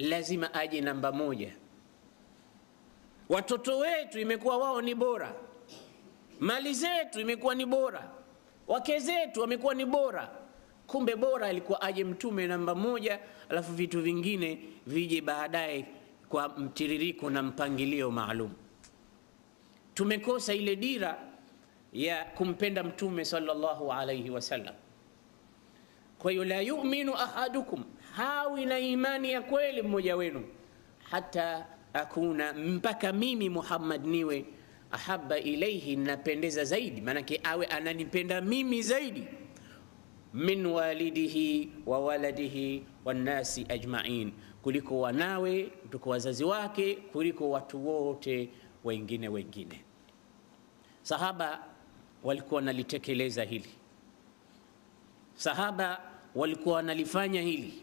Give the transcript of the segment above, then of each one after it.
lazima aje namba moja. Watoto wetu imekuwa wao ni bora, mali zetu imekuwa ni bora, wake zetu wamekuwa ni bora. Kumbe bora alikuwa aje mtume namba moja, alafu vitu vingine vije baadaye kwa mtiririko na mpangilio maalum. Tumekosa ile dira ya kumpenda mtume sallallahu alayhi wasallam. Kwa hiyo la yu'minu ahadukum, hawi na imani ya kweli mmoja wenu, hata akuna, mpaka mimi Muhammad niwe ahabba ilayhi, napendeza zaidi, manake awe ananipenda mimi zaidi, min walidihi wa waladihi wan nasi ajma'in, kuliko wanawe, kuliko wazazi wake, kuliko watu wote wengine. Sahaba walikuwa wanalitekeleza hili, sahaba walikuwa wanalifanya hili,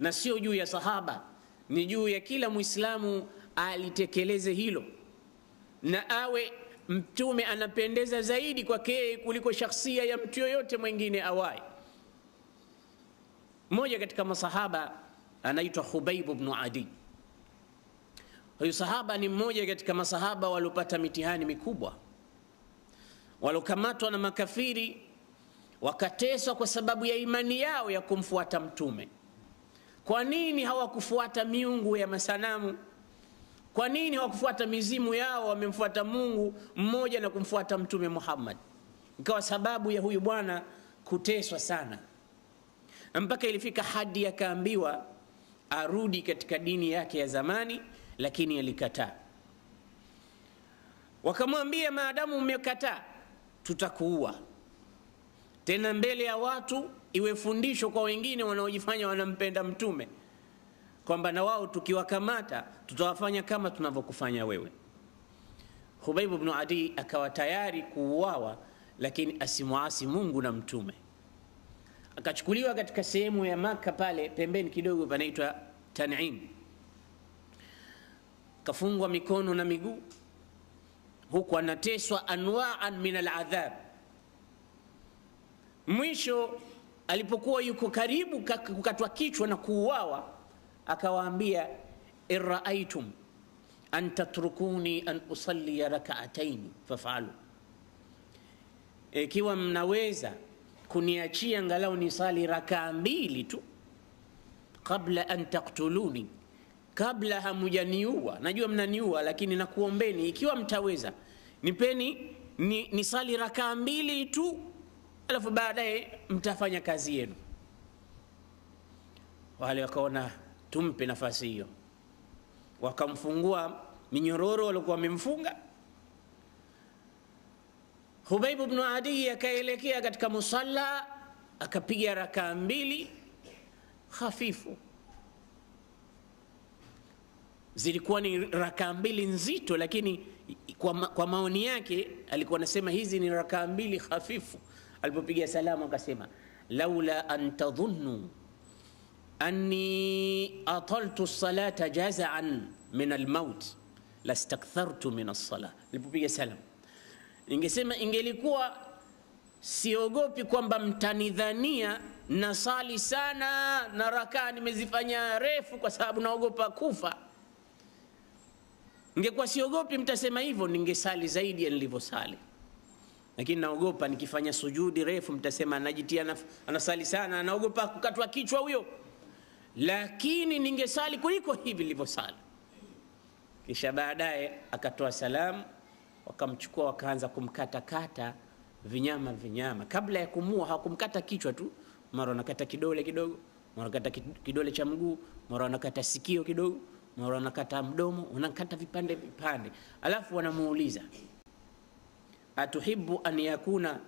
na sio juu ya sahaba, ni juu ya kila Muislamu alitekeleze hilo, na awe mtume anapendeza zaidi kwake kuliko shakhsia ya mtu yoyote mwingine awai. Mmoja katika masahaba anaitwa Khubayb ibn Adi. Huyu sahaba ni mmoja katika masahaba waliopata mitihani mikubwa, walokamatwa na makafiri wakateswa kwa sababu ya imani yao ya kumfuata mtume. Kwa nini hawakufuata miungu ya masanamu? Kwa nini hawakufuata mizimu yao, wamemfuata Mungu mmoja na kumfuata mtume Muhammad? Ikawa sababu ya huyu bwana kuteswa sana, mpaka ilifika hadi akaambiwa arudi katika dini yake ya zamani, lakini alikataa. Wakamwambia, maadamu umekataa tutakuua, tena mbele ya watu, iwe fundisho kwa wengine wanaojifanya wanampenda mtume, kwamba na wao tukiwakamata tutawafanya kama tunavyokufanya wewe. Khubayb ibn Adi akawa tayari kuuawa, lakini asimuasi Mungu na mtume. Akachukuliwa katika sehemu ya Maka pale pembeni kidogo panaitwa Tan'im, kafungwa mikono na miguu, huku anateswa anwa'an min al'adhab. Mwisho alipokuwa yuko karibu kukatwa kichwa na kuuawa, akawaambia, irra'aytum an tatrukuni an usalli rak'atayn faf'alu, ikiwa mnaweza kuniachia angalau nisali rakaa 2 tu, kabla an taqtuluni, kabla hamujaniua. Najua mnaniua, lakini nakuombeni ikiwa mtaweza nipeni nisali rakaa 2 tu, alafu baadaye mtafanya kazi yenu. Wale wakaona tumpe nafasi hiyo, wakamfungua minyororo walikuwa wamemfunga. Khubayb ibn Adi akaelekea katika musalla, akapiga rakaa 2 hafifu. Zilikuwa ni rakaa 2 nzito, lakini kwa maoni yake alikuwa anasema hizi ni rakaa 2 hafifu. Alipopiga salamu akasema, laula an tadhunnu anni ataltu as-salata jaza'an min al-maut lastakthartu min as-salah. Alipopiga salamu, ingesema ingelikuwa siogopi kwamba mtanidhania nasali sana na rakaa nimezifanya refu kwa sababu naogopa kufa, ingekuwa siogopi mtasema hivyo, ningesali zaidi ya nilivyosali. Lakini naogopa nikifanya sujudi refu mtasema anajitia anasali sana, naogopa kukatwa kichwa huyo, lakini ningesali kuliko hivi nilivyosali. Kisha baadaye akatoa salamu, wakamchukua wakaanza kumkata vinyama. Kabla ya kumua hawakumkata kichwa tu, mara wanakata kidole kidogo, mara wanakata kidole cha mguu, mara wanakata sikio kidogo, mara wanakata mdomo, wanakata vipande. Alafu wanamuuliza, atuhibbu an yakuna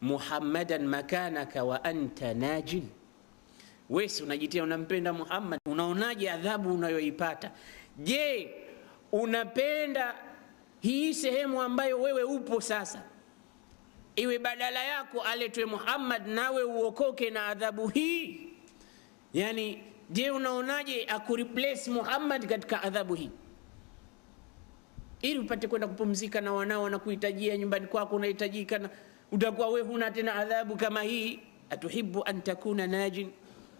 Muhammadan makanaka wa anta najin? Wewe unajitia unampenda Muhammad, unaonaje adhabu unayoipata? Je, unapenda hii sehemu ambayo wewe upo sasa iwe badala yako aletwe Muhammad nawe uokoke na adhabu hii? Yani, je, unaonaje akureplace Muhammad katika adhabu hii, ili upate kwenda kupumzika na wanao na kuhitajia nyumbani kwako unahitajika, na utakuwa wewe huna tena adhabu kama hii? Atuhibbu an takuna najin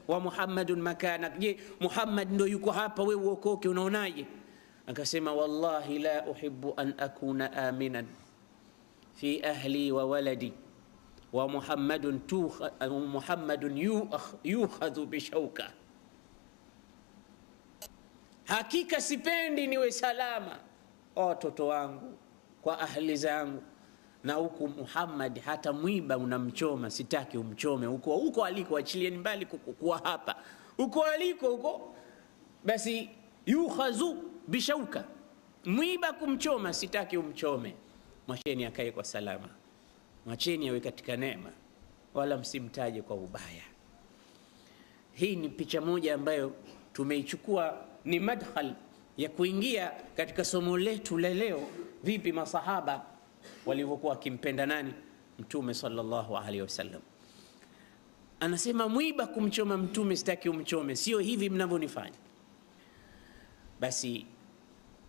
wa Muhammadun makanak, je Muhammad ndo yuko hapa, wewe uokoke, unaonaje? Akasema wallahi la uhibbu an akuna aminan fi ahli wa waladi wa Muhammadun yukhadhu bishauka, hakika sipendi niwe salama kwa watoto wangu, kwa ahli zangu, na huku Muhammad hata mwiba unamchoma, sitaki umchome huko aliko, achilieni mbali kuwa hapa, huko aliko huko, basi yukhadhu bishauka, mwiba kumchoma sitaki umchome, mwacheni akae kwa salama, mwacheni awe katika neema, wala msimtaje kwa ubaya. Hii ni picha moja ambayo tumeichukua, ni madkhal ya kuingia katika somo letu la leo, vipi masahaba walivyokuwa wakimpenda nani? Mtume sallallahu alaihi wasallam. Anasema mwiba kumchoma mtume sitaki umchome, sio hivi mnavyonifanya. Basi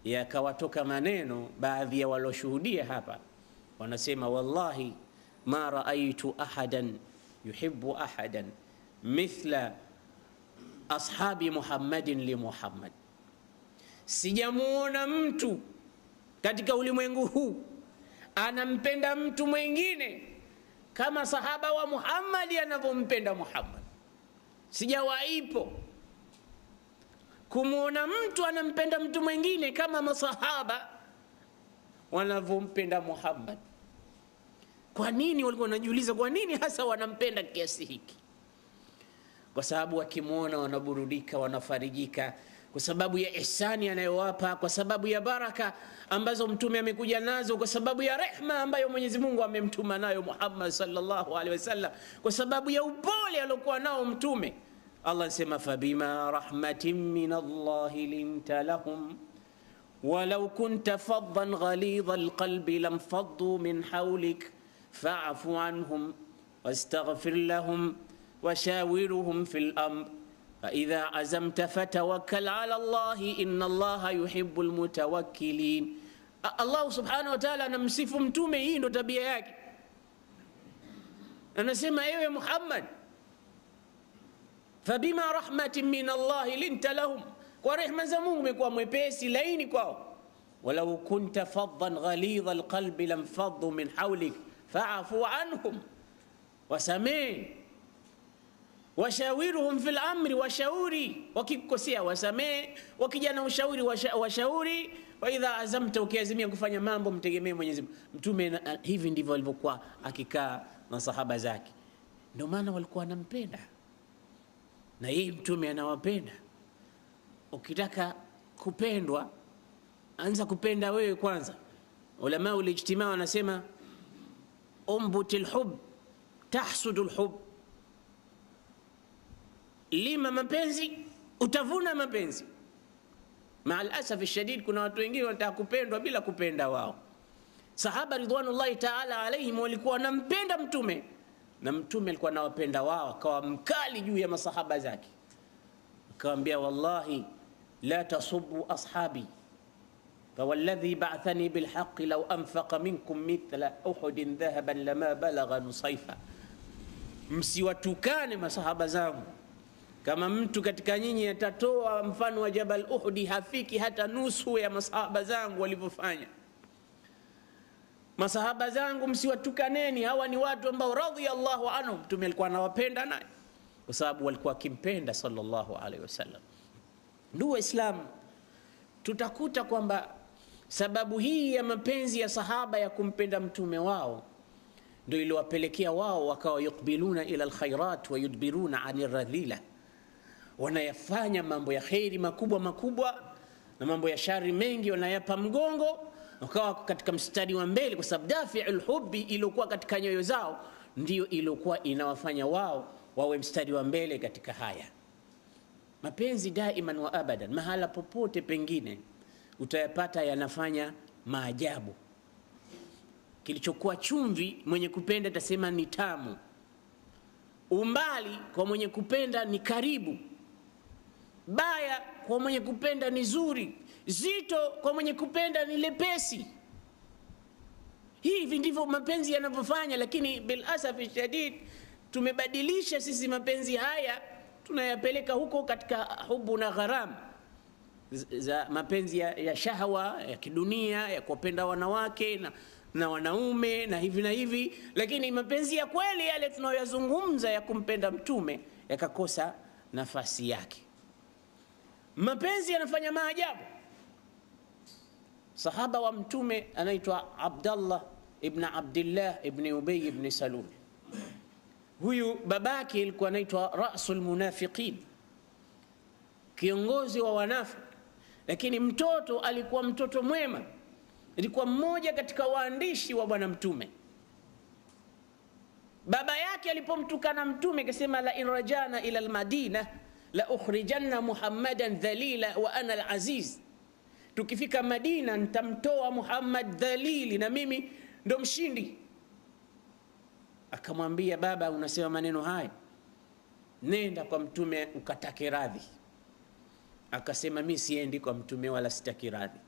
yakawatoka maneno baadhi ya waloshuhudia hapa, wanasema wallahi ma raaitu ahadan yuhibbu ahadan mithla ashabi Muhammadin li Muhammad, sijamuona mtu katika ulimwengu huu anampenda mtu mwingine kama sahaba wa Muhammad anavyompenda Muhammad. Sijawaipo kumuona mtu anampenda mtu mwingine kama masahaba wanavyompenda Muhammad. Kwa nini? Walikuwa wanajiuliza kwa nini hasa wanampenda kiasi hiki? Kwa sababu wakimuona wanaburudika, wanafarijika, kwa sababu ya ihsani anayowapa, kwa sababu ya baraka ambazo mtume amekuja nazo, kwa sababu ya rehma ambayo Mwenyezi Mungu amemtuma nayo Muhammad sallallahu alaihi wasallam, kwa sababu ya upole aliokuwa nao mtume. Allah anasema fabima rahmatin min Allah linta lahum walau kunta faddan ghalidha alqalbi lam faddu min hawlik fa'fu anhum wastaghfir lahum washawiruhum fil amr فإذا عزمت فتوكل على الله إن الله يحب المتوكلين. Allah subhanahu wa ta'ala anamsifu mtume, hii ndo tabia yake. Anasema ewe Muhammad, fabima rahmatin min Allah linta lahum, kwa rehema za Mungu umekuwa mwepesi laini kwao. Walau kunta faddan ghalidha alqalbi lam faddu min hawlik fa'fu anhum, wasamee, washawiruhum fil amri, washauri, wakikosea wasamee, wakijana ushauri washauri, wa idha azamta, ukiazimia kufanya mambo mtegemee Mwenyezi Mungu. Mtume hivi ndivyo alivyokuwa akikaa na sahaba zake, ndio maana walikuwa wanampenda na yeye mtume anawapenda. Ukitaka kupendwa, anza kupenda wewe kwanza. Ulama ulijtimaa wanasema umbutil hub tahsudul hub, lima mapenzi utavuna mapenzi. Maal asaf shadid, kuna watu wengine wanataka kupendwa bila kupenda wao. Sahaba ridwanullahi ta'ala alaihim walikuwa wanampenda mtume, na mtume alikuwa anawapenda wao, akawa mkali juu ya masahaba zake, akamwambia wallahi la tasubbu ashabi fawalladhi ba'athani bilhaqqi law anfaqa minkum mithla uhudin dhahaban lama balagha nusayfa, msiwatukane masahaba zangu, kama mtu katika nyinyi atatoa mfano wa Jabal Uhud hafiki hata nusu ya masahaba zangu walivyofanya. Masahaba zangu msiwatukaneni, hawa ni watu ambao radhiyallahu anhum, mtume alikuwa anawapenda naye kwa sababu walikuwa akimpenda sallallahu alaihi wasallam. Ndugu Waislamu, tutakuta kwamba sababu hii ya mapenzi ya sahaba ya kumpenda mtume wao ndio iliwapelekea wao wakawa yukbiluna ila alkhairat wa yudbiruna anir radhila, wanayafanya mambo ya khairi makubwa makubwa na mambo ya shari mengi wanayapa mgongo, wakawa katika mstari wa mbele, kwa sababu dafi'ul hubbi iliyokuwa katika nyoyo zao ndio iliyokuwa inawafanya wao wawe mstari wa mbele katika haya mapenzi. Daiman wa abadan, mahala popote pengine utayapata yanafanya maajabu. Kilichokuwa chumvi mwenye kupenda tasema ni tamu, umbali kwa mwenye kupenda ni karibu, baya kwa mwenye kupenda ni zuri, zito kwa mwenye kupenda ni lepesi. Hivi ndivyo mapenzi yanavyofanya, lakini bil asafi shadid tumebadilisha sisi mapenzi haya tunayapeleka huko katika hubu na gharam za mapenzi ya shahwa ya kidunia, ya kupenda wanawake na wanaume na hivi, lakini mapenzi ya kweli yale tunayoyazungumza ya kumpenda mtume yakakosa nafasi yake. Mapenzi yanafanya maajabu. Sahaba wa mtume anaitwa Abdullah ibn Abdullah ibn Ubay ibn Salul. Huyu babake alikuwa anaitwa Rasul Munafiqin, kiongozi wa wanafiki, lakini mtoto alikuwa mtoto mwema, alikuwa mmoja katika waandishi wa bwana mtume. Baba yake alipomtukana mtume akasema, la in rajana ila almadina la ukhrijanna Muhammadan dhalila wa ana alaziz, tukifika Madina nitamtoa Muhammad dhalili na mimi ndo mshindi. Akamwambia, baba, unasema maneno haya, nenda kwa mtume ukatake radhi. Akasema, mimi siendi kwa mtume wala sitaki radhi.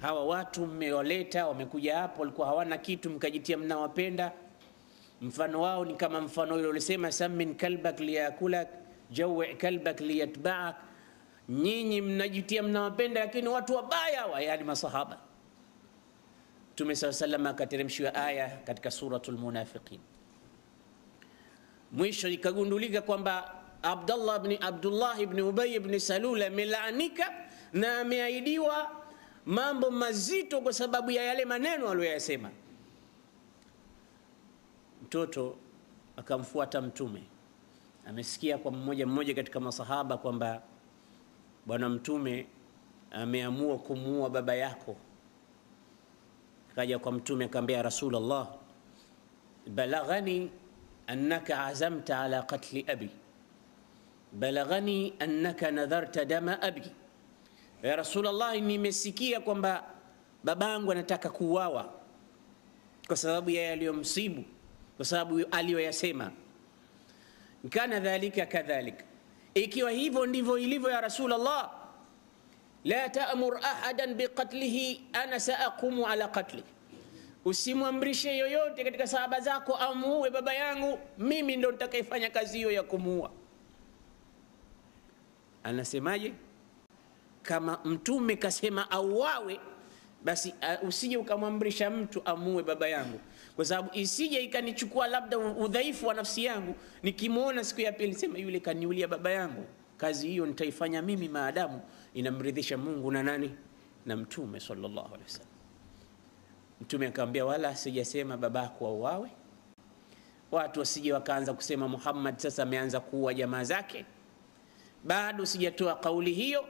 Hawa watu mmewaleta, wamekuja hapo, walikuwa hawana kitu, mkajitia mnawapenda. Mfano wao ni kama mfano ile ulisema, sammin kalbak liyakulak jawi kalbak liyatba'ak. Nyinyi mnajitia mnawapenda, lakini watu wabaya wa, yani masahaba. Mtume sallallahu alayhi wasallam akateremshiwa aya katika suratul Munafiqin. Mwisho ikagundulika kwamba Abdullah ibn Ubay ibn Salul amelaanika na ameahidiwa mambo mazito kwa sababu ya yale maneno aliyoyasema. Mtoto akamfuata mtume, amesikia kwa mmoja katika masahaba kwamba bwana mtume ameamua kumuua baba yako. Kaja kwa mtume akamwambia, Rasulullah, balaghani annaka azamta ala qatli abi, balaghani annaka nadharta dama abi. Ya Rasulullah, nimesikia kwamba babangu anataka kuuawa kwa sababu ya yaliyomsibu, kwa sababu aliyoyasema. Kana dhalika kadhalika, ikiwa hivyo ndivyo ilivyo ya Rasulullah, la ta'mur ahadan biqatlihi ana saaqumu ala qatli, usimwamrishe yoyote katika sahaba zako amuue baba yangu, mimi ndo nitakayefanya kazi hiyo ya kumuua. Anasemaje? Kama mtume kasema auawe, basi usije ukamwamrisha mtu amuue baba yangu, kwa sababu isije ikanichukua labda udhaifu wa nafsi yangu, nikimuona siku ya pili sema yule kaniulia baba yangu. Kazi hiyo nitaifanya mimi maadamu inamridhisha Mungu na nani? Na mtume sallallahu alaihi wasallam. Mtume akamwambia, wala sijasema babako auawe. Watu wasije wakaanza kusema Muhammad sasa ameanza kuua jamaa zake. Bado sijatoa kauli hiyo,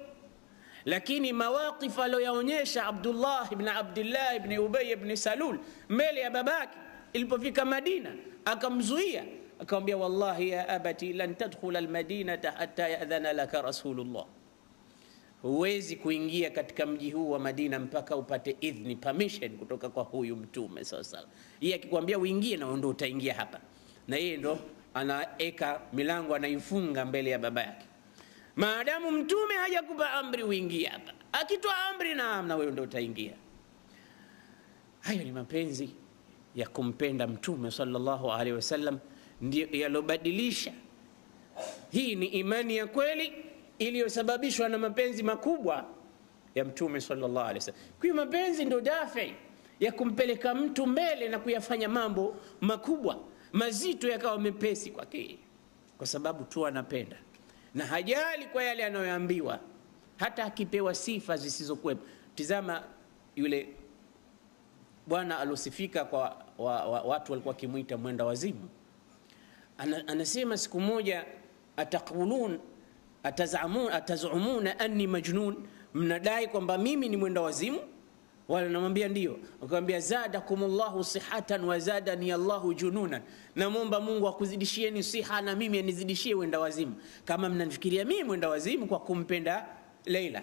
lakini mawaqif aliyoonyesha Abdullah ibn Abdullah ibn Ubay ibn Salul mbele ya babake, ilipofika Madina akamzuia, akamwambia, wallahi ya abati lan tadkhula almadinata hatta ya'dhana laka rasulullah, huwezi kuingia katika mji huu wa Madina mpaka upate idhni, permission kutoka kwa huyu mtume. Sasa yeye akikwambia uingie, na ndio utaingia hapa, na yeye ndo anaeka milango, anaifunga mbele ya baba yake. Maadamu mtume hajakupa amri uingie hapa, akitoa amri na wewe ndio utaingia. Hayo ni mapenzi ya kumpenda mtume sallallahu alaihi wasallam, ndio yalobadilisha. Hii ni imani ya kweli iliyosababishwa na mapenzi makubwa ya mtume sallallahu alaihi wasallam. Kwa mapenzi ndio dafi ya kumpeleka mtu mbele na kuyafanya mambo makubwa mazito yakawa mepesi kwake, kwa sababu tu anapenda na hajali kwa yale anayoambiwa, hata akipewa sifa zisizokuwepo. Tizama yule bwana alosifika kwa watu walikuwa kimuita mwenda wazimu. Anasema siku moja, ataqulun atazumuna anni majnun, mnadai kwamba mimi ni mwenda wazimu? Wala namwambia ndio. Akamwambia, zadakumullahu sihatan wa zadani Allahu jununan, naomba Mungu akuzidishieni siha na mimi anizidishie wenda wazimu, kama mnanifikiria mimi mwenda wazimu kwa kumpenda Leila.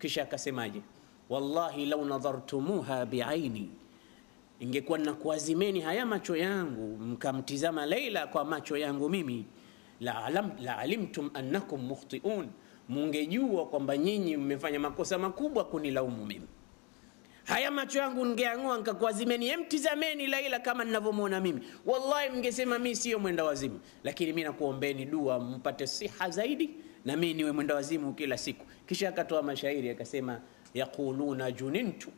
Kisha akasemaje? Wallahi law nadhartumuha bi'aini, ingekuwa nakuazimeni haya macho yangu mkamtizama Leila kwa macho yangu mimi, la alimtum annakum mukhtiun, mungejua kwamba nyinyi mmefanya makosa makubwa kunilaumu mimi. Haya macho yangu ningeang'oa nikakuwa zimeni, mtizameni Laila kama ninavyomuona mimi, wallahi mngesema mimi sio mwenda wazimu. Lakini mimi nakuombeeni dua mpate siha zaidi na mimi niwe mwenda wazimu kila siku. Kisha akatoa mashairi akasema, yaquluna junintu,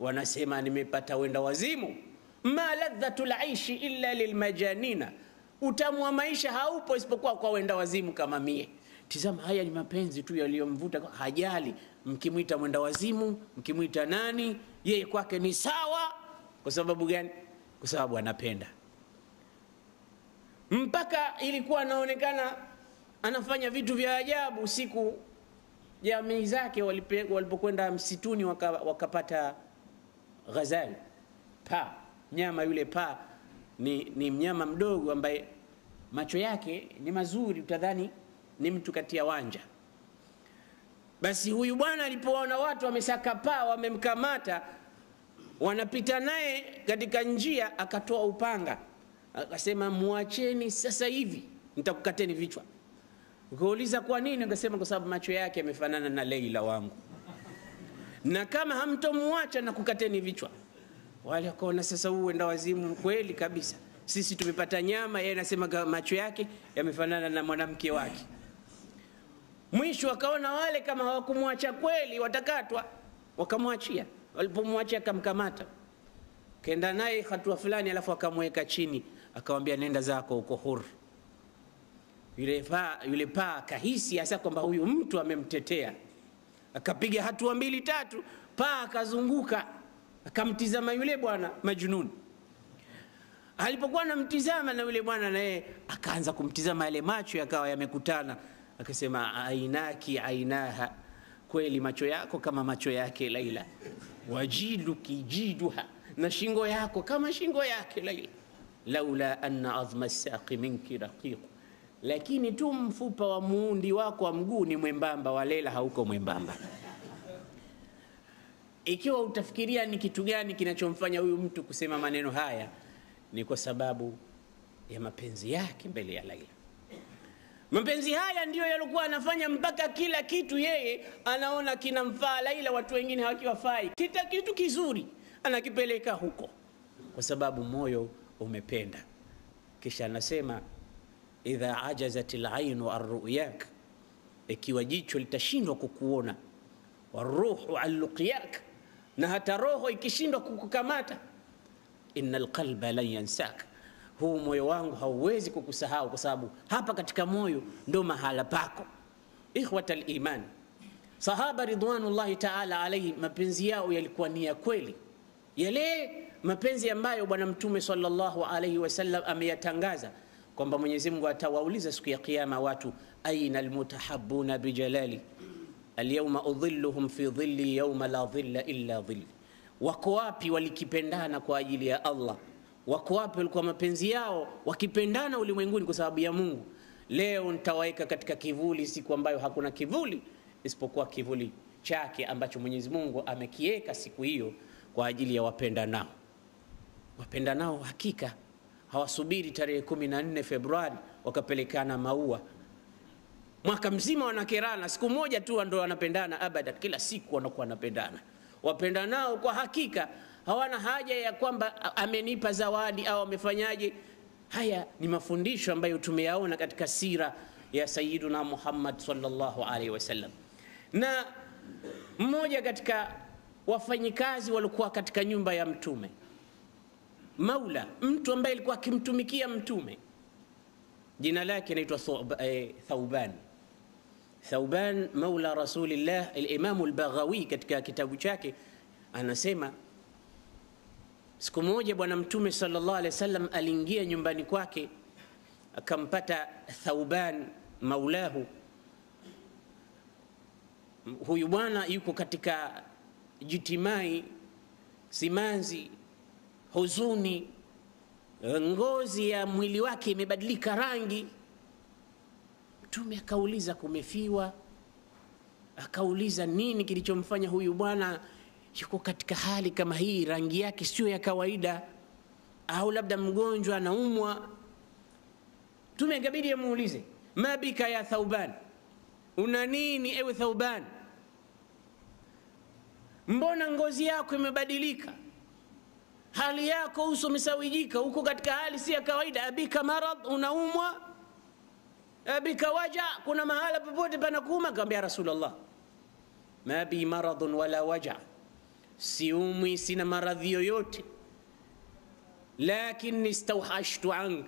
wanasema nimepata wenda wazimu. Ma ladhatul aishi illa lilmajanina, utamu wa maisha haupo isipokuwa kwa wenda wazimu kama mie. Tizama, haya ni mapenzi tu yaliyomvuta, hajali mkimuita mwenda wazimu, mkimuita nani, yeye kwake ni sawa. Kwa sababu gani? Kwa sababu anapenda. Mpaka ilikuwa anaonekana anafanya vitu vya ajabu. Siku jamii zake walipokwenda msituni wakapata ghazali, paa, nyama. Yule paa ni mnyama mdogo ambaye macho yake ni mazuri, utadhani ni mtu kati ya wanja. Basi huyu bwana alipoona watu wamesaka paa, wamemkamata, wanapita naye katika njia, akatoa upanga akasema, muacheni sasa hivi nitakukateni vichwa. Ukauliza kwa nini? Akasema kwa sababu macho yake yamefanana na Leila wangu, na kama hamtomuacha na kukateni vichwa. Wale wakaona sasa huyu enda wazimu kweli kabisa, sisi tumepata nyama, yeye anasema macho yake yamefanana na mwanamke wake. Mwisho wakaona wale kama hawakumwacha kweli watakatwa, wakamwachia. Walipomwachia akamkamata, kaenda naye hatua fulani, alafu akamweka chini, akamwambia nenda zako uko huru. Yule paa kahisi hasa kwamba huyu mtu amemtetea, akapiga hatua 2-3, paa akazunguka, akamtizama yule bwana majnun. Alipokuwa anamtizama na yule bwana, naye akaanza kumtizama, yale macho yakawa yamekutana. Akasema, ainaki ainaha, kweli macho yako kama macho yake Laila, wajiduki jiduha, na shingo yako kama shingo yake Laila, laula anna azma as-saqi minki raqiq, lakini tu mfupa wa muundi wako wa mguu ni mwembamba, wa Laila hauko mwembamba. Ikiwa utafikiria ni kitu gani kinachomfanya huyu mtu kusema maneno haya, ni kwa sababu ya mapenzi yake mbele ya Laila. Mapenzi haya ndiyo yalikuwa anafanya mpaka kila kitu yeye anaona kinamfaa Laila, watu wengine hawakiwafai. Kitu kizuri anakipeleka huko kwa sababu moyo umependa. Kisha anasema, idha ajazatil ainu ar-ru'yak, ikiwa jicho litashindwa kukuona, waruhu al-luqyak, na hata roho ikishindwa kukukamata, innal qalba lan yansak, huu moyo wangu hauwezi kukusahau, kwa sababu hapa katika moyo ndo mahala pako. Ikhwatal iman, sahaba ridwanullahi ta'ala alayhi, mapenzi yao yalikuwa ni ya kweli, yale mapenzi ambayo bwana mtume sallallahu alayhi wasallam ameyatangaza kwamba Mwenyezi Mungu atawauliza siku ya kiyama watu, aina almutahabbuna bijalali alyawma udhilluhum fi dhilli yawma la dhilla illa dhill, wako wapi walikipendana kwa ajili ya Allah? Wako wapi walikuwa mapenzi yao wakipendana ulimwenguni kwa sababu ya Mungu? Leo nitawaeka katika kivuli, siku ambayo hakuna kivuli isipokuwa kivuli chake ambacho Mwenyezi Mungu amekiweka siku hiyo kwa ajili ya wapendanao. Wapendanao hakika hawasubiri tarehe 14 Februari wakapelekana maua. Mwaka mzima wanakerana, siku moja tu ndio wanapendana abada, kila siku wanakuwa wanapendana. Wapendanao kwa hakika hawana haja ya kwamba amenipa zawadi au amefanyaje. Haya ni mafundisho ambayo tumeyaona katika sira ya Sayyiduna Muhammad sallallahu alaihi wasallam. Na mmoja katika wafanyikazi walikuwa katika nyumba ya mtume, Maula, mtu ambaye alikuwa akimtumikia mtume, jina lake anaitwa Thauban. Thauban maula Rasulillah. Al-Imam al-Baghawi katika kitabu chake anasema, siku moja bwana mtume sallallahu alaihi wasallam aliingia nyumbani kwake, akampata Thauban maulahu. Huyu bwana yuko katika jitimai, simanzi, huzuni, ngozi ya mwili wake imebadilika rangi. Mtume akauliza kumefiwa, akauliza nini kilichomfanya huyu bwana yuko katika hali kama hii, rangi yake sio ya kawaida, au labda mgonjwa anaumwa. Mtume akabidi amuulize, ma bika ya Thauban, una nini ewe Thauban? mbona ngozi yako imebadilika, hali yako uso umesawijika, uko katika hali si ya kawaida, abika marad, unaumwa, abika waja, kuna mahala popote panakuuma? Akamwambia Rasulullah, ma bi maradun wala waja, siumwi, sina maradhi yoyote, lakini istawhashtu ank,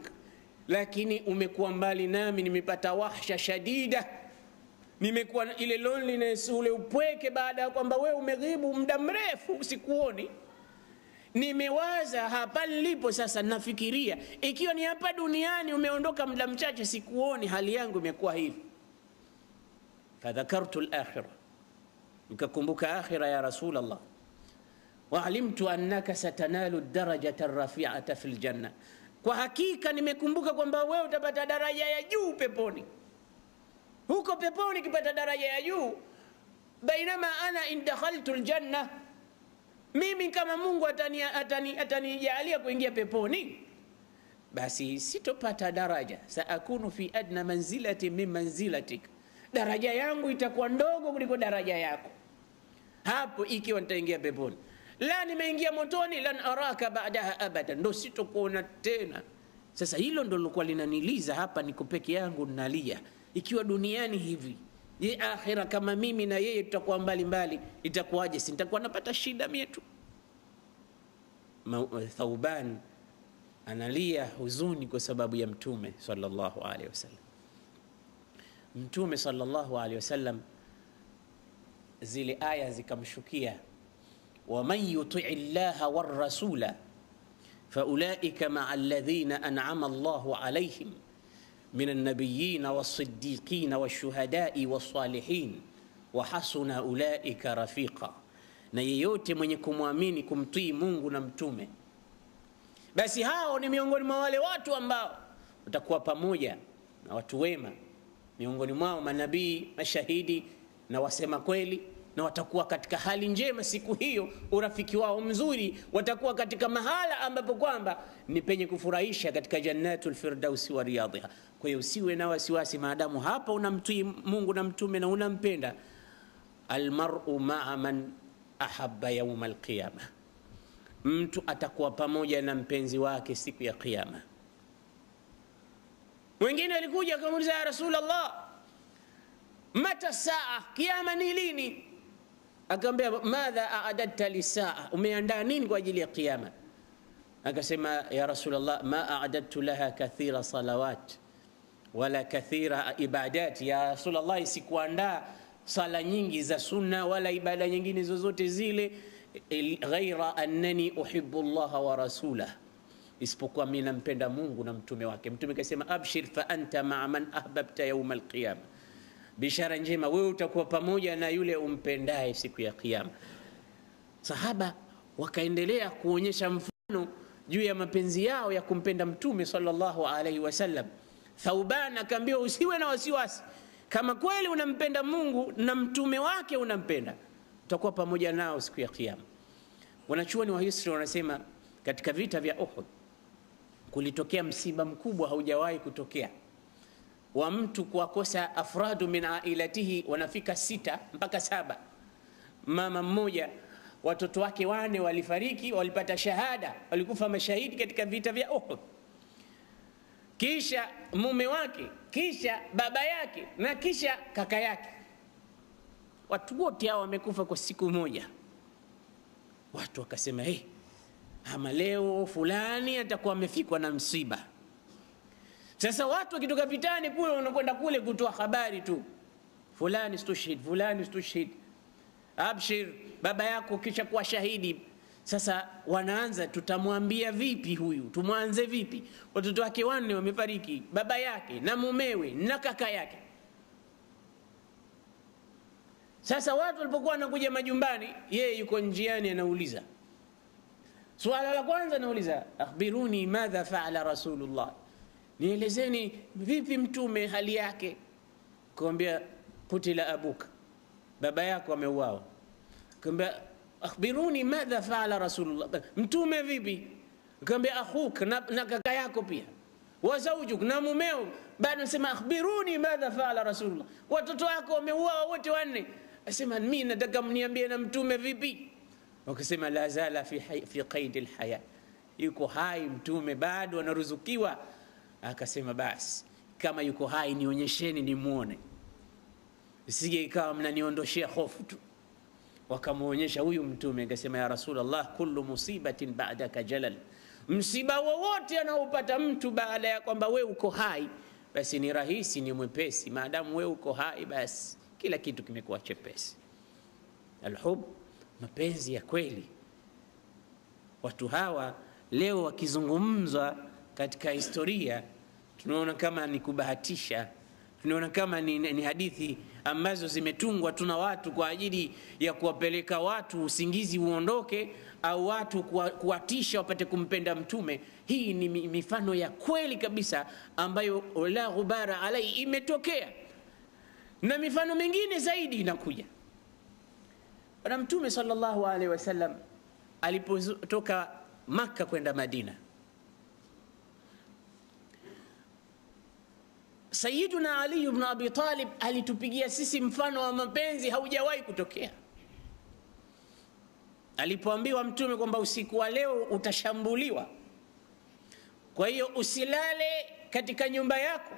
lakini umekuwa mbali nami, nimepata wahsha shadida, nimekuwa ile loneliness, ule upweke, baada ya kwamba wewe umeghibu muda mrefu sikuoni. Nimewaza hapa nilipo sasa, nafikiria ikiwa ni hapa duniani umeondoka muda mchache sikuoni, hali yangu imekuwa hivi. Fadhakartu al-akhirah, nikakumbuka akhira ya Rasulullah, wa alimtu annaka satanalu ad-darajata ar-rafi'ata fil janna, kwa hakika nimekumbuka kwamba wewe utapata daraja ya juu peponi. Huko peponi kipata daraja ya juu, bainama ana in dakhaltu al-janna, mimi kama Mungu atanijalia kuingia peponi, basi sitopata daraja, saakunu fi adna manzilati min manzilatik, daraja yangu itakuwa ndogo kuliko daraja yako hapo ikiwa nitaingia peponi. La, nimeingia motoni, lan araka ba'daha abada, ndo sitokuona tena. Sasa hilo ndo lilikuwa linaniliza hapa, niko peke yangu nalia. Ikiwa duniani hivi, je, akhira kama mimi na yeye tutakuwa mbali mbali, itakuwaje? Si nitakuwa napata shida mimi tu? Thauban analia huzuni kwa sababu ya Mtume sallallahu alaihi wasallam. Mtume sallallahu alaihi wasallam, zile aya zikamshukia, ومن يطع الله والرسول فأولئك مع الذين أنعم الله عليهم من النبيين والصديقين والشهداء والصالحين وحسن أولئك رفيقا. na yeyote mwenye kumwamini kumtii Mungu na mtume, basi hao ni miongoni mwa wale watu ambao watakuwa pamoja na watu wema, miongoni mwao manabii, mashahidi na wasema kweli, na watakuwa katika hali njema siku hiyo, urafiki wao mzuri, watakuwa katika mahala ambapo kwamba ni penye kufurahisha, katika jannatul firdaus wa riyadhiha. Kwa hiyo usiwe na wasiwasi maadamu hapa unamtii Mungu na mtume na unampenda. Almar'u ma'a man ahabba yawm alqiyama, mtu atakuwa pamoja na mpenzi wake siku ya kiyama. Wengine walikuja kumuuliza, ya Rasulullah, mata saa, kiyama ni lini? Akamwambia, madha a'adadta lisaa, umeandaa nini kwa ajili ya kiyama? Akasema, ya Rasulullah, ma a'adadtu laha kathira salawat wala kathira ibadat. Ya Rasulullah, sikuandaa sala nyingi za sunna wala ibada nyingine zozote zile, ghaira annani uhibbu Allah wa rasulahu, isipokuwa mimi nampenda Mungu na mtume wake. Mtume akasema, abshir fa anta ma'a man ahbabta yawm alqiyama, bishara njema, wewe utakuwa pamoja na yule umpendaye siku ya kiyama. Sahaba wakaendelea kuonyesha mfano juu ya mapenzi yao ya kumpenda mtume sallallahu alaihi wasallam. Thauban akaambia, usiwe na wasiwasi, kama kweli unampenda Mungu na mtume wake unampenda, utakuwa pamoja nao siku ya kiyama. Wanachuoni wa history wanasema katika vita vya Uhud kulitokea msiba mkubwa haujawahi kutokea, wa mtu kuwakosa afradu min ailatihi, wanafika 6 mpaka 7. Mama mmoja, watoto wake 4 walifariki, walipata shahada, walikufa mashahidi katika vita vya Uhud. Kisha mume wake, kisha baba yake, na kisha kaka yake. Watu wote hao wamekufa kwa siku moja. Watu wakasema, ama leo fulani atakuwa amefikwa na msiba. Sasa watu wakitoka vitani kule wanakwenda kule kutoa habari tu, fulani stushhid, fulani stushhid, abshir, baba yako kisha kuwa shahidi. Sasa wanaanza, tutamwambia vipi huyu, tumwanze vipi? Watoto wake 4 wamefariki, baba yake na mumewe na kaka yake. Sasa watu walipokuwa wanakuja majumbani, yeye yuko njiani anauliza. Swala la kwanza anauliza, akhbiruni madha fa'ala Rasulullah, nielezeni vipi mtume hali yake. Kumwambia, kutila abuka, baba yako ameuawa. Kumwambia, akhbiruni madha fa'ala Rasulullah, mtume vipi? Kumwambia, akhuk, na kaka yako pia, wa zawjuk, na mumeo. Baada nasema, akhbiruni madha fa'ala Rasulullah, watoto wako wameuawa wote 4. Asema, mimi nataka mniambie na mtume vipi. wakasema la zala fi qaid alhaya, yuko hai mtume bado anaruzukiwa. Akasema basi kama yuko hai nionyesheni nimuone, isije ikawa mnaniondoshia hofu tu. Wakamuonyesha huyu mtume, akasema ya Rasulullah, kullu musibatin ba'daka jalal, msiba wowote anaopata mtu baada ya kwamba wewe uko hai basi ni rahisi, ni mwepesi. Maadamu wewe uko hai basi kila kitu kimekuwa chepesi. Alhub, mapenzi ya kweli. Watu hawa leo wakizungumzwa katika historia tunaona kama ni kubahatisha, tunaona kama ni hadithi ambazo zimetungwa tuna watu kwa ajili ya kuwapeleka watu usingizi uondoke, au watu kuwatisha wapate kumpenda mtume. Hii ni mifano ya kweli kabisa ambayo la ghubara alai imetokea, na mifano mingine zaidi inakuja. Bwana Mtume sallallahu alaihi wasallam alipotoka Makka kwenda Madina, Sayyiduna Ali ibn Abi Talib alitupigia sisi mfano wa mapenzi haujawahi kutokea. Alipoambiwa mtume kwamba usiku wa leo utashambuliwa, kwa hiyo usilale katika nyumba yako,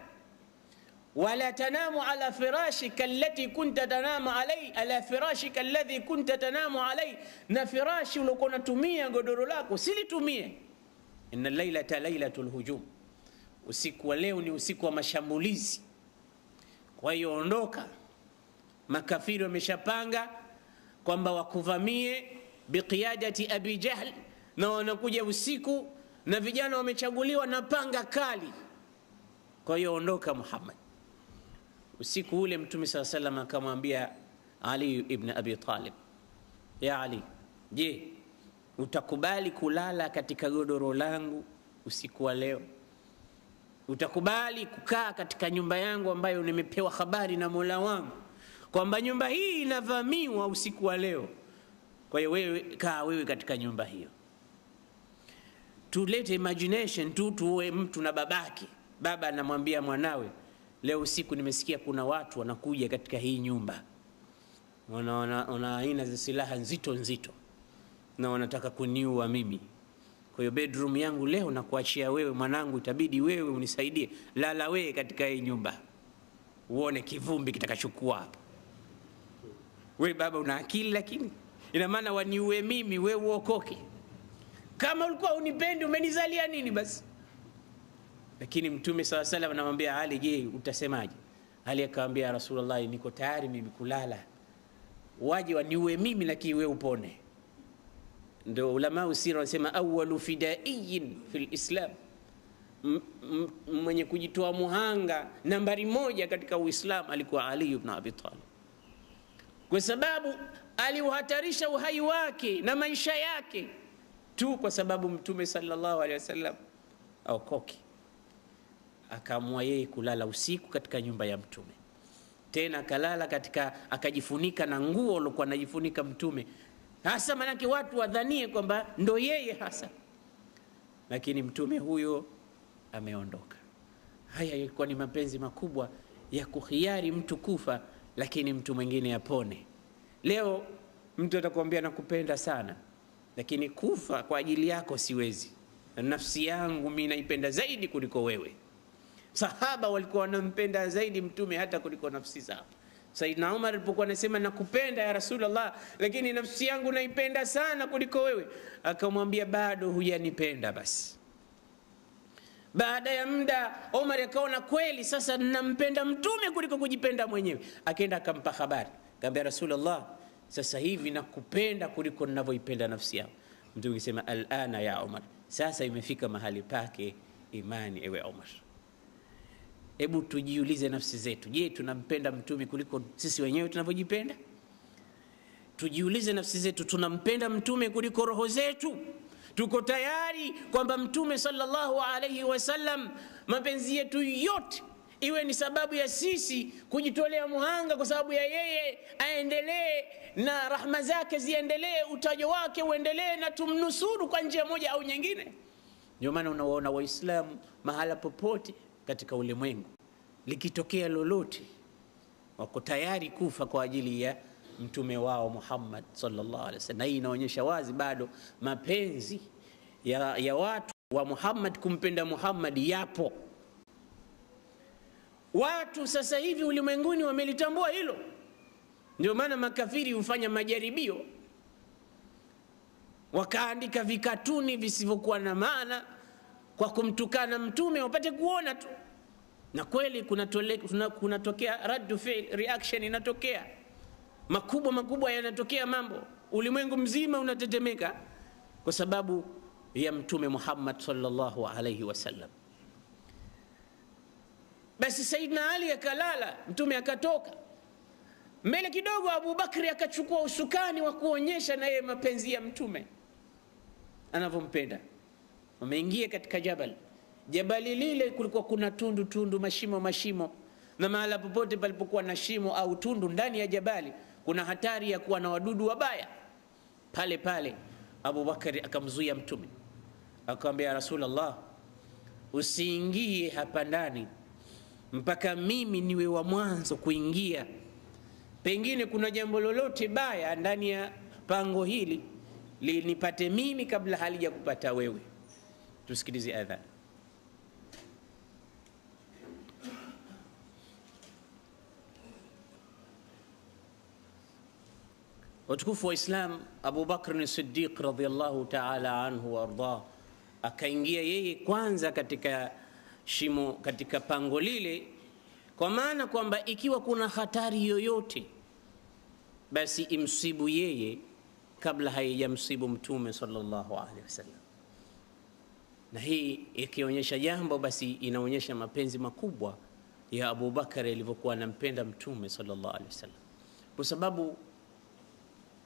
wala tanamu ala firashika allati kunta tanamu alai, ala firashika alladhi kunta tanamu alai, na firashi uliokuwa unatumia godoro lako silitumie. Inna laylata laylatul hujum, usiku wa leo ni usiku wa mashambulizi. Kwa hiyo ondoka, makafiri wameshapanga kwamba wakuvamie biqiyadati Abi Jahl, na wanakuja usiku na vijana wamechaguliwa na panga kali. Kwa hiyo ondoka Muhammad. Usiku ule Mtume sallallahu alayhi wasallam akamwambia Ali ibn Abi Talib, ya Ali, je, utakubali kulala katika godoro langu usiku wa leo? Utakubali kukaa katika nyumba yangu ambayo nimepewa habari na Mola wangu kwamba nyumba hii inavamiwa usiku wa leo? Kwa hiyo wewe kaa wewe katika nyumba hiyo. Tulete imagination tu, tuwe mtu na babake. Baba anamwambia mwanawe, leo usiku nimesikia kuna watu wanakuja katika hii nyumba, wana aina za silaha nzito nzito na wanataka kuniua mimi. Kwa hiyo bedroom yangu leo nakuachia wewe mwanangu, itabidi wewe unisaidie. Lala wewe katika hii nyumba, uone kivumbi kitakachukua hapa. Wewe baba una akili, lakini ina maana waniue mimi wewe uokoke. Kama ulikuwa unipendi umenizalia nini basi? Lakini Mtume sallallahu alaihi wasallam anamwambia Ali, je, utasemaje? Ali akamwambia Rasulullah, niko tayari mimi kulala, waje waniue mimi lakini wewe upone. Ndio ulama usira wanasema awwalu fidaiyin fil Islam, mwenye kujitoa muhanga nambari moja katika Uislamu alikuwa Ali ibn Abi Talib, kwa sababu aliuhatarisha uhai wake na maisha yake tu kwa sababu Mtume sallallahu alaihi wasallam aokoke. Akaamua yeye kulala usiku katika nyumba ya Mtume, tena akalala katika, akajifunika na nguo alikuwa anajifunika Mtume, hasa manake watu wadhanie kwamba ndo yeye hasa, lakini Mtume huyo ameondoka. Haya yalikuwa ni mapenzi makubwa ya kuhiari mtu kufa lakini mtu mwingine apone. Leo mtu atakwambia nakupenda sana, lakini kufa kwa ajili yako siwezi, nafsi yangu mimi naipenda zaidi kuliko wewe. Sahaba walikuwa wanampenda zaidi Mtume hata kuliko nafsi zao. Saidna Umar alipokuwa anasema nakupenda ya Rasulullah, lakini nafsi yangu naipenda sana kuliko wewe, akamwambia bado hujanipenda. Basi baada ya muda Umar akaona kweli sasa ninampenda Mtume kuliko kujipenda mwenyewe, akaenda akampa habari, akamwambia Rasulullah, sasa hivi nakupenda kuliko ninavyoipenda nafsi yangu. Mtume akasema alana ya Umar, sasa imefika mahali pake imani ewe Umar. Hebu tujiulize nafsi zetu, je, tunampenda Mtume kuliko sisi wenyewe tunavyojipenda? Tujiulize nafsi zetu, tunampenda Mtume kuliko roho zetu? Tuko tayari kwamba Mtume sallallahu alaihi wasallam mapenzi yetu yote iwe ni sababu ya sisi kujitolea muhanga kwa sababu ya yeye aendelee na rahma zake ziendelee, utajo wake uendelee, na tumnusuru kwa njia moja au nyingine? Ndio maana unawaona Waislamu mahala popote katika ulimwengu, likitokea lolote wako tayari kufa kwa ajili ya mtume wao Muhammad sallallahu alaihi wasallam. Hii inaonyesha wazi bado mapenzi ya watu wa Muhammad kumpenda Muhammad yapo. Watu sasa hivi ulimwenguni wamelitambua hilo. Ndio maana makafiri hufanya majaribio, wakaandika vikatuni visivyokuwa na maana kwa kumtukana mtume wapate kuona tu, na kweli kunatokea raddu fi'l, reaction inatokea makubwa yanatokea, mambo ulimwengu mzima unatetemeka kwa sababu ya mtume Muhammad sallallahu alayhi wasallam. Basi Saidina Ali akalala, mtume akatoka mbele kidogo, Abu Bakri akachukua usukani wa kuonyesha na yeye mapenzi ya mtume anavyompenda. Wameingia katika jabali lile, kulikuwa kuna tundu mashimo, na mahala popote palipokuwa na shimo au tundu ndani ya jabali kuna hatari ya kuwa na wadudu wabaya. Pale Abu Bakari akamzuia mtume, akamwambia Rasulullah, usiingie hapa ndani mpaka mimi niwe wa mwanzo kuingia. Pengine kuna jambo lolote baya ndani ya pango hili linipate mimi kabla halija kupata wewe. Tusikilize adhan. Watukufu wa Islam, Abu Bakr as-Siddiq radhiyallahu ta'ala anhu wa arda, akaingia yeye kwanza katika shimo, katika pango lile, kwa maana kwamba ikiwa kuna hatari yoyote basi imsibu yeye kabla haijamsibu mtume sallallahu alaihi wasallam. Na hii ikionyesha jambo, basi inaonyesha mapenzi makubwa ya Abu Bakar alivyokuwa anampenda mtume sallallahu alaihi wasallam. Kwa sababu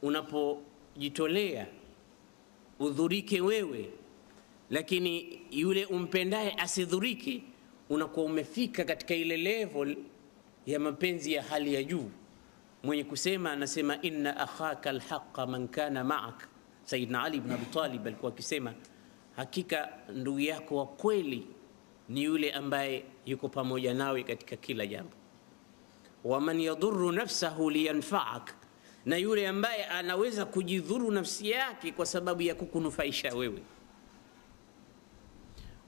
unapojitolea udhurike wewe, lakini yule umpendaye asidhuriki, unakuwa umefika katika ile level ya mapenzi ya hali ya juu. Mwenye kusema anasema inna akhaka alhaqa man kana ma'ak. Sayyidina Ali ibn Abi Talib alikuwa akisema hakika ndugu yako wa kweli ni yule ambaye yuko pamoja nawe katika kila jambo. Wa man yadhurru nafsahu liyanfa'ak, na yule ambaye anaweza kujidhuru nafsi yake kwa sababu ya kukunufaisha wewe.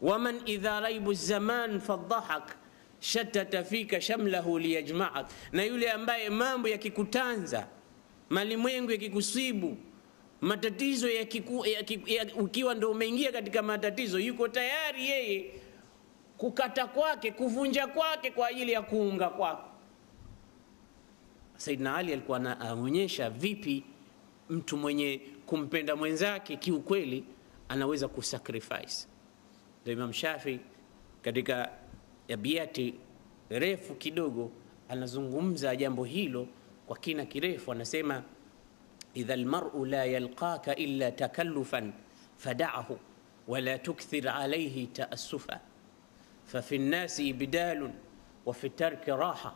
Wa man idha raibu zaman fadhahak shattata fika shamlahu liyajma'ak, na yule ambaye mambo yakikutanza, malimwengu yakikusibu, matatizo ukiwa ndio umeingia katika matatizo, yuko tayari yeye kukata kwake, kuvunja kwake kwa ajili ya kuunga kwako. Saidina Ali alikuwa anaonyesha vipi mtu mwenye kumpenda mwenzake kiukweli anaweza kusacrifice. Ndio Imam Shafi katika abiyati refu kidogo anazungumza jambo hilo kwa kina kirefu, anasema idha almar'u la yalqaka illa takallufan fada'ahu wala tukthir alayhi ta'assufa fa fi an-nasi ibdalun wa fi tarki raha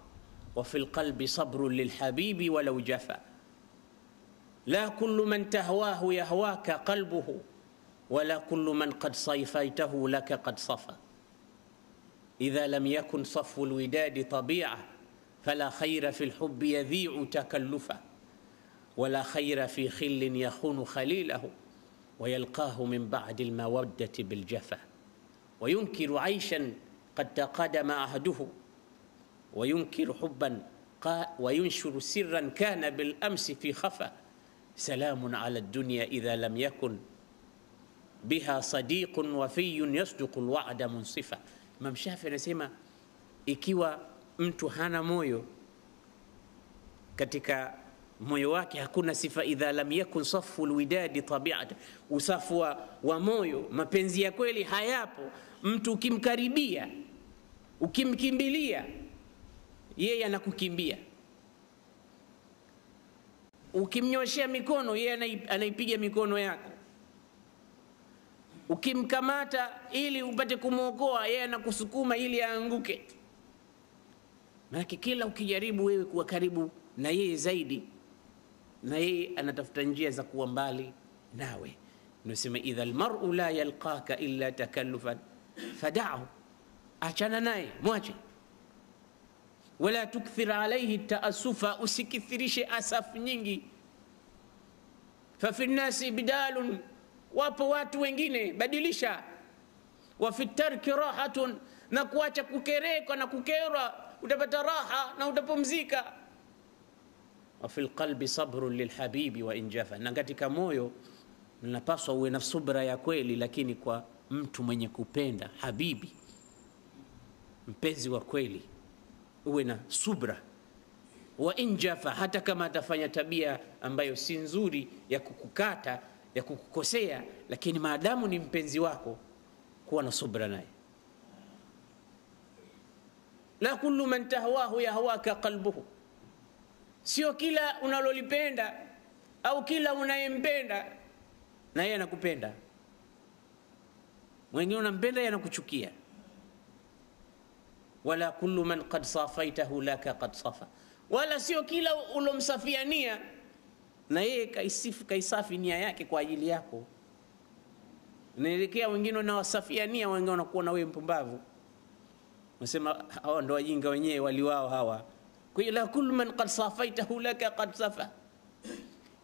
wa fi al-qalbi sabrun lilhabibi walau jafa la kullu man tahwahu yahwaka qalbuhu wala kullu man qad sayfaytahu laka qad safa إذا لم يكن صفو الوداد طبيعة فلا خير في الحب يذيع تكلفا ولا خير في خل يخون خليله ويلقاه من بعد المودة بالجفا وينكر عيشا قد تقدم عهده وينكر حبا وينشر سرا كان بالأمس في خفا سلام على الدنيا إذا لم يكن بها صديق وفي يصدق الوعد منصفا. Imam Shafi anasema ikiwa mtu hana moyo, katika moyo wake hakuna sifa, idha lam yakun safu alwidadi tabi'atan, usafu wa moyo, mapenzi ya kweli hayapo, mtu ukimkaribia, ukimkimbilia, yeye anakukimbia. Ukimnyoshia mikono, yeye anaipiga mikono yako. Ukimkamata ili upate kumuokoa, yeye anakusukuma ili aanguke. Maana kila ukijaribu wewe kuwa karibu na yeye zaidi, na yeye anatafuta njia za kuwa mbali nawe. Unasema idha almar'u la yalqaka illa takallufan fada'hu, achana naye, mwache. wala tukthir alayhi taassufa, usikithirishe asafu nyingi. Fa fi nnasi bidalun, wapo watu wengine, badilisha. Wa fi tarki rahatun, na kuacha kukereka na kukerwa utapata raha na utapumzika. Wa fil qalbi sabrun lilhabibi wa injafa, na katika moyo unapaswa uwe na subra ya kweli, lakini kwa mtu mwenye kupenda, habibi, mpenzi wa kweli, uwe na subra. Wa injafa, hata kama atafanya tabia ambayo si nzuri ya kukukata, ya kukukosea, lakini maadamu ni mpenzi wako, kuwa na subra naye. La kullu man tahwahu yahwaka qalbuhu, sio kila unalolipenda au kila unayempenda na yeye anakupenda. Wengine unampenda yeye anakuchukia. Wala kullu man qad safaitahu laka qad safa, wala sio kila ulomsafiania na yeye kaisafi nia yake kwa ajili yako. Naelekea wengine wanawasafiania, wengine wanakuwa na wewe mpumbavu, unasema hawa ndo wajinga wenyewe waliwao hawa. Kwa hiyo la kullu man qad safaitahu laka qad safa,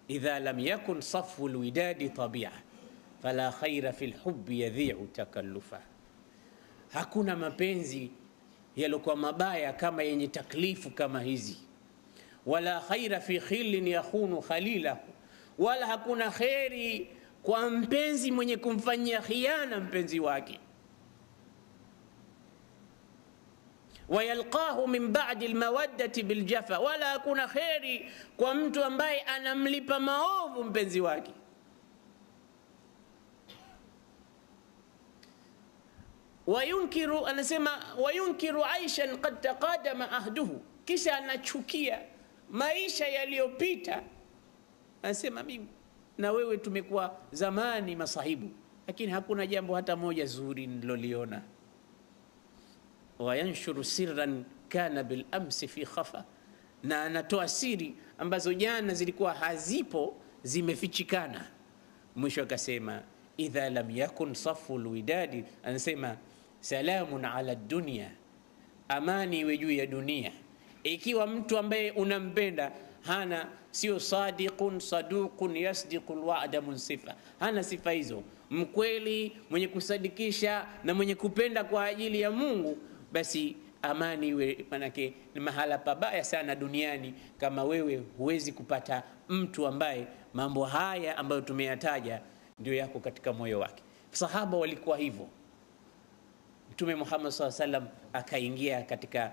idha lam yakun safu alwidadi tabi'a fala khaira fil hubbi yadhi'u takallufa. Hakuna mapenzi yaliokuwa mabaya kama yenye taklifu kama hizi. Wala khaira fi khillin yakhunu khalilahu, wala hakuna khairi kwa mpenzi mwenye kumfanyia khiana mpenzi wake. Wayalqahu min ba'di almawaddati biljafa, wala hakuna khairi kwa mtu ambaye anamlipa maovu mpenzi wake. Wayunkiru, anasema wayunkiru aishan qad taqadama ahduhu, kisha anachukia maisha yaliyopita. Anasema mimi na wewe tumekuwa zamani masahibu, lakini hakuna jambo hata moja zuri niloliona. Wayanshuru sirran kana bil amsi fi khafa, na anatoa siri ambazo jana zilikuwa hazipo, zimefichikana. Mwisho akasema idha lam yakun safu alwidadi, anasema salamun ala dunya, amani iwe juu ya dunia. Ikiwa mtu ambaye unampenda hana, sio sadiqun saduqun yasdiqu alwa'da munsifa, hana sifa hizo, mkweli, mwenye kusadikisha na mwenye kupenda kwa ajili ya Mungu, basi amani iwe. Manake ni mahala pabaya sana duniani kama wewe huwezi kupata mtu ambaye mambo haya ambayo tumeyataja ndio yako katika moyo wake. Sahaba walikuwa hivyo. Mtume Muhammad sallallahu alaihi wasallam akaingia katika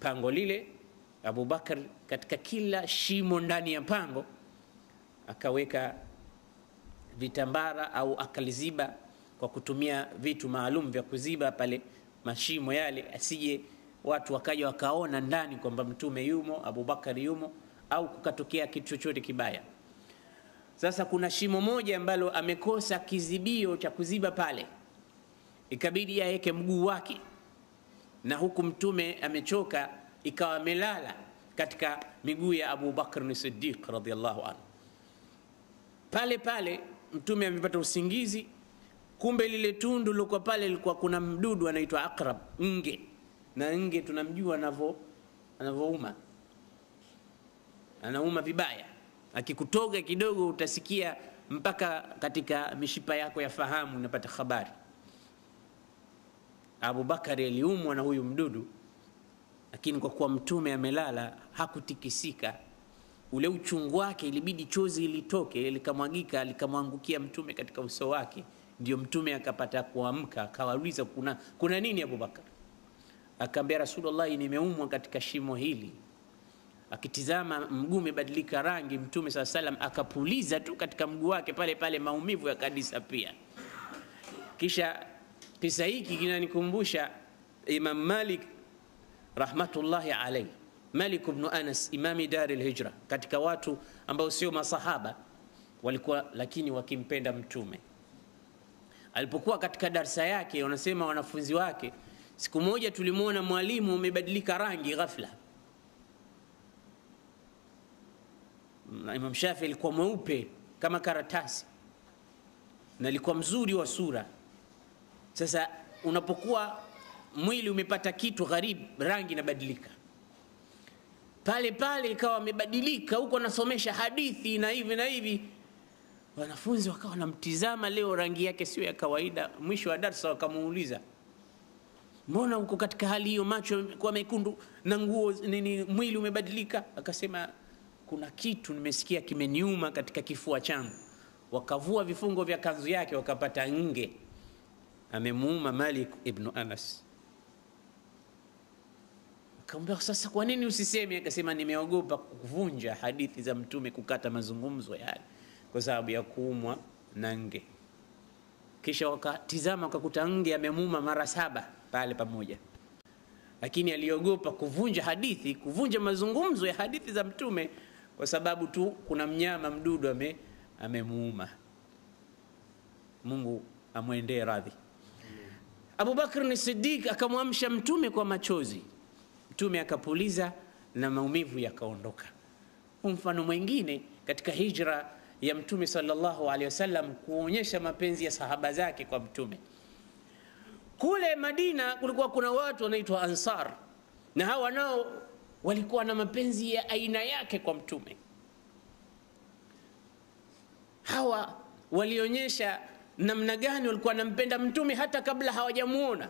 pango lile, Abu Bakar katika kila shimo ndani ya pango akaweka vitambara au akaliziba kwa kutumia vitu maalum vya kuziba pale mashimo yale, asije watu wakaja wakaona ndani kwamba mtume yumo, Abu Bakar yumo, au kukatokea kitu chochote kibaya. Sasa kuna shimo moja ambalo amekosa kizibio cha kuziba pale, ikabidi aweke mguu wake, na huku mtume amechoka, ikawa amelala katika miguu ya Abu Bakr as-Siddiq radhiyallahu anhu. Pale pale mtume amepata usingizi, kumbe lile tundu liko pale lilikuwa kuna mdudu anaitwa aqrab, nge. Na nge tunamjua anavouma, anauma vibaya, akikutoga kidogo utasikia mpaka katika mishipa yako ya fahamu unapata habari. Abu Bakari aliumwa na huyu mdudu, lakini kwa kuwa mtume amelala hakutikisika. Ule uchungu wake ilibidi chozi litoke, likamwagika, likamwangukia mtume katika uso wake. Ndio mtume akapata kuamka, akawauliza kuna nini Abu Bakar? Akamwambia Rasulullah, nimeumwa katika shimo hili. Akitizama mguu umebadilika rangi, mtume SAW akapuliza tu katika mguu wake pale pale, maumivu yakadisapia. Kisha kisa hiki kinanikumbusha Imam Malik rahmatullahi alayhi, Malik ibn Anas, imami Dar al-Hijra, katika watu ambao sio masahaba walikuwa lakini wakimpenda mtume. Alipokuwa katika darasa yake, wanasema wanafunzi wake, siku moja tulimuona mwalimu umebadilika rangi ghafla. Imam Shafi alikuwa mweupe kama karatasi na alikuwa mzuri wa sura. Sasa unapokuwa mwili umepata kitu gharib, rangi inabadilika. Pale pale ikawa amebadilika, huko anasomesha hadithi na hivi na hivi. Wanafunzi wakawa wanamtizama, leo rangi yake sio ya kawaida. Mwisho wa darasa wakamuuliza, mbona uko katika hali hiyo, macho kwa mekundu na nguo nini, mwili umebadilika? Akasema, kuna kitu nimesikia kimeniuma katika kifua changu. Wakavua vifungo vya kanzu yake, wakapata nge amemuuma Malik ibn Anas. Akamwambia, sasa kwa nini usiseme? Akasema, nimeogopa kuvunja hadithi za Mtume, kukata mazungumzo yale kwa sababu ya kuumwa na nge. Kisha wakatizama wakakuta nge amemuuma mara 7 pale pamoja, lakini aliogopa kuvunja hadithi, kuvunja mazungumzo ya hadithi za Mtume kwa sababu tu kuna mnyama mdudu amemuuma. Mungu amwendee radhi. Abu Bakr as-Siddiq akamwamsha Mtume kwa machozi. Mtume akapuliza na maumivu yakaondoka. Mfano mwingine katika hijra ya Mtume sallallahu alaihi wasallam, kuonyesha mapenzi ya sahaba zake kwa Mtume. Kule Madina kulikuwa kuna watu wanaitwa Ansar, na hawa nao walikuwa na mapenzi ya aina yake kwa Mtume. Hawa walionyesha namna gani walikuwa wanampenda Mtume hata kabla hawajamuona.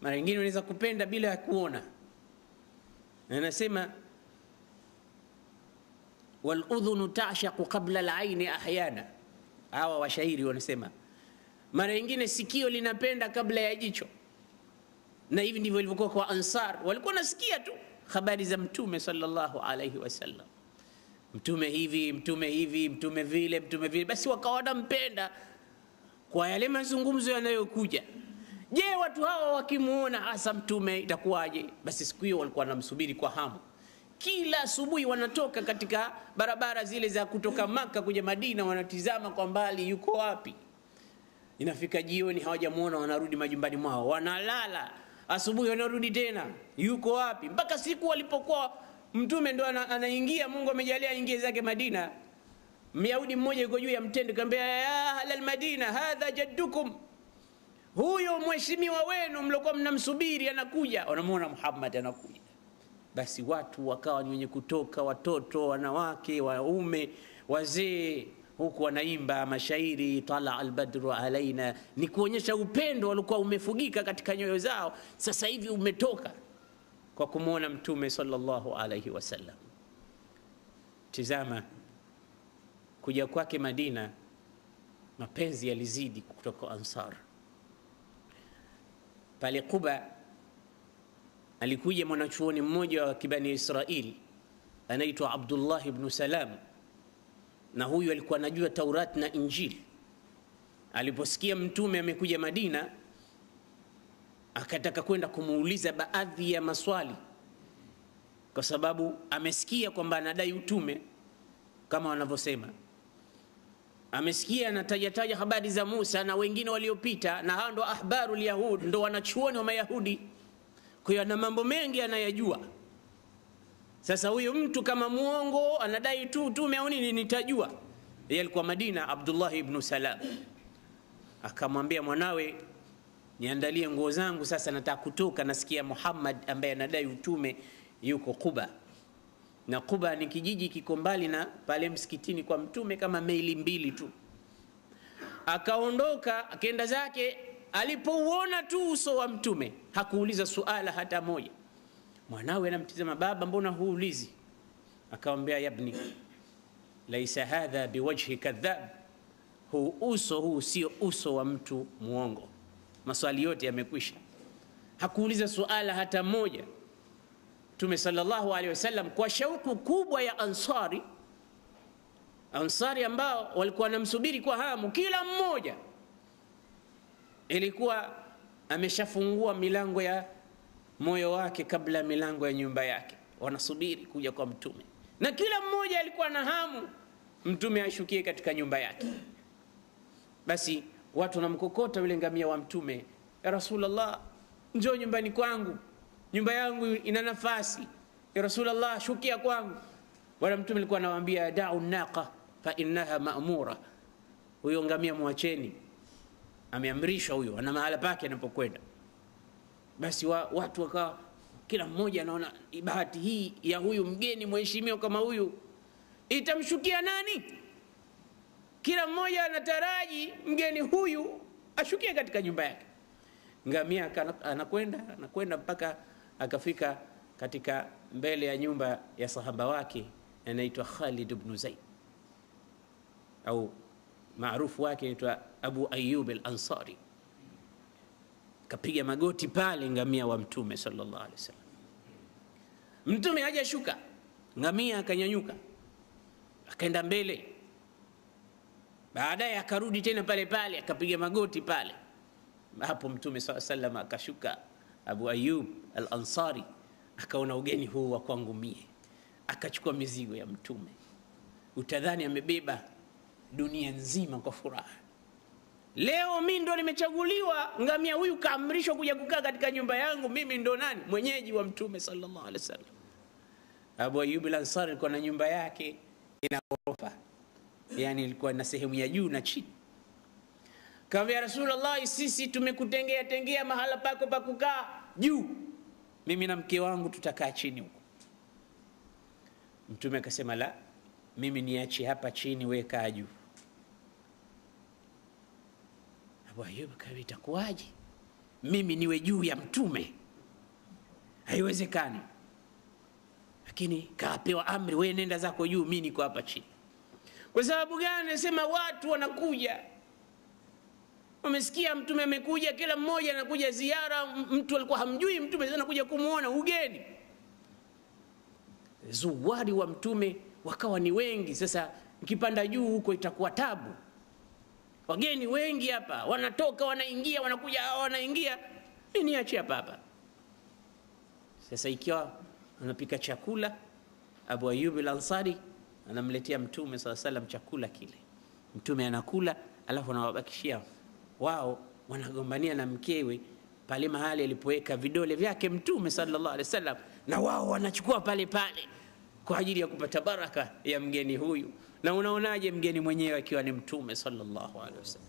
Mara nyingine unaweza kupenda bila kuona. Na anasema, wal udhunu ta'shaqu qabla al-ayn ahyana. Hawa washairi wanasema mara nyingine sikio linapenda kabla ya jicho. Na hivi ndivyo ilivyokuwa kwa Ansar, walikuwa nasikia tu habari za Mtume sallallahu alayhi wasallam. Mtume hivi, Mtume hivi, Mtume vile, Mtume vile, basi wakawa wanampenda kwa yale mazungumzo yanayokuja. Je, watu hawa wakimuona hasa Mtume itakuwaje? Basi siku hiyo walikuwa wanamsubiri kwa hamu. Kila asubuhi wanatoka katika barabara zile za kutoka Maka kuja Madina, wanatizama kwa mbali yuko wapi. Inafika jioni hawajamuona, wanarudi majumbani mwao, wanalala. Asubuhi wanarudi tena, yuko wapi? Mpaka siku walipokuwa Mtume ndo anaingia, Mungu amejalia aingie zake Madina. Myahudi mmoja yuko juu ya mtende, akamwambia, ya ahlal Madina, hadha jaddukum, huyo mheshimiwa wenu mlikuwa mnamsubiri anakuja. Wanamuona Muhammad anakuja. Basi watu wakawa ni wenye kutoka, watoto, wanawake, waume, wazee, huku wanaimba mashairi, tala albadru alaina, ni kuonyesha upendo walikuwa umefugika katika nyoyo zao, sasa hivi umetoka kwa kumuona Mtume sallallahu alayhi wasallam. Tizama kuja kwake Madina, mapenzi yalizidi kutoka Ansar. Pale Quba alikuja mwanachuoni mmoja wa Kibani Israeli anaitwa Abdullah ibn Salam, na huyu alikuwa anajua Taurat na Injili. Aliposikia Mtume amekuja Madina, akataka kwenda kumuuliza baadhi ya maswali, kwa sababu amesikia kwamba anadai utume kama wanavyosema. Amesikia anataja habari za Musa na wengine waliopita, na hao ndo ahbarul yahud, ndo wanachuoni wa Mayahudi. Kwa hiyo ana mambo mengi anayajua. Sasa huyo mtu kama muongo anadai tu utume au nini, nitajua. Yeye alikuwa Madina, Abdullah ibn Salam. Akamwambia mwanawe, niandalie nguo zangu, sasa nataka kutoka, nasikia Muhammad ambaye anadai utume yuko Quba. Na Quba ni kijiji kiko mbali na pale msikitini kwa Mtume kama maili 2 tu. Akaondoka akaenda zake. Alipouona tu uso wa Mtume hakuuliza suala hata moja. Mwanawe anamtizama, baba mbona huulizi? Akamwambia, yabni, laisa hadha biwajhi kadhab, huu uso huu sio uso wa mtu muongo. Maswali yote yamekwisha. Hakuuliza suala hata moja. Mtume sallallahu alaihi wasallam kwa shauku kubwa ya Ansari ambao walikuwa wanamsubiri kwa hamu, kila mmoja ilikuwa ameshafungua milango ya moyo wake kabla milango ya nyumba yake, wanasubiri kuja kwa Mtume, na kila mmoja alikuwa na hamu Mtume ashukie katika nyumba yake. Basi watu wanamkokota yule ngamia wa Mtume, ya Rasulullah, njoo nyumbani kwangu, nyumba yangu ina nafasi, ya Rasulullah, shukia kwangu. Bwana Mtume alikuwa anawaambia, da'u naqa fa innaha ma'mura, huyo ngamia muacheni, ameamrishwa huyo, ana mahala pake anapokwenda. Basi watu wakawa kila mmoja anaona bahati hii ya huyu mgeni mheshimiwa kama huyu itamshukia nani? Kila mmoja anataraji mgeni huyu ashukie katika nyumba yake. Ngamia anakwenda mpaka akafika katika mbele ya nyumba ya sahaba wake anaitwa Khalid ibn Zaid, au maarufu wake anaitwa Abu Ayyub al-Ansari. Kapiga magoti pale ngamia wa Mtume sallallahu alaihi wasallam. Mtume hajashuka, ngamia akanyanyuka akaenda mbele, baadaye akarudi tena pale pale akapiga magoti pale. Hapo Mtume sallallahu alaihi wasallam akashuka. Abu Ayyub al-Ansari akaona ugeni huu wa kwangu mie, akachukua mizigo ya Mtume, utadhani amebeba dunia nzima kwa furaha. Leo mimi ndo nimechaguliwa, ngamia huyu kaamrishwa kuja kukaa katika nyumba yangu, mimi ndo nani? Mwenyeji wa Mtume sallallahu alaihi wasallam. Abu Ayyub al-Ansari alikuwa na nyumba yake ina ghorofa, yani ilikuwa na sehemu ya juu na chini. Kaambia Rasulullah, sisi tumekutengea mahala pako pa kukaa juu, mimi na mke wangu tutakaa chini huko. Mtume akasema la, mimi niache hapa chini, wewe kaa juu. Abu Ayyub akawa itakuwaje mimi niwe juu ya Mtume? Haiwezekani. Lakini kapewa amri, wewe nenda zako juu, mimi niko hapa chini. Kwa sababu gani? Nasema watu wanakuja, wamesikia Mtume amekuja, kila mmoja anakuja ziara. Mtu alikuwa hamjui Mtume, anakuja kumuona ugeni. Zuwari wa Mtume wakawa ni wengi. Sasa ukipanda juu huko itakuwa tabu, wageni wengi hapa, wanatoka wanaingia, wanakuja wanaingia, mimi niache hapa. Sasa ikiwa anapika chakula, Abu Ayyub al-Ansari anamletea Mtume sallallahu alaihi wasallam chakula kile. Mtume anakula, alafu anawabakishia wao, wanagombania na mkewe pale mahali alipoweka vidole vyake Mtume sallallahu alaihi wasallam, na wao wanachukua pale pale kwa ajili ya kupata baraka ya mgeni huyu. Na unaonaje mgeni mwenyewe akiwa ni Mtume sallallahu alaihi wasallam?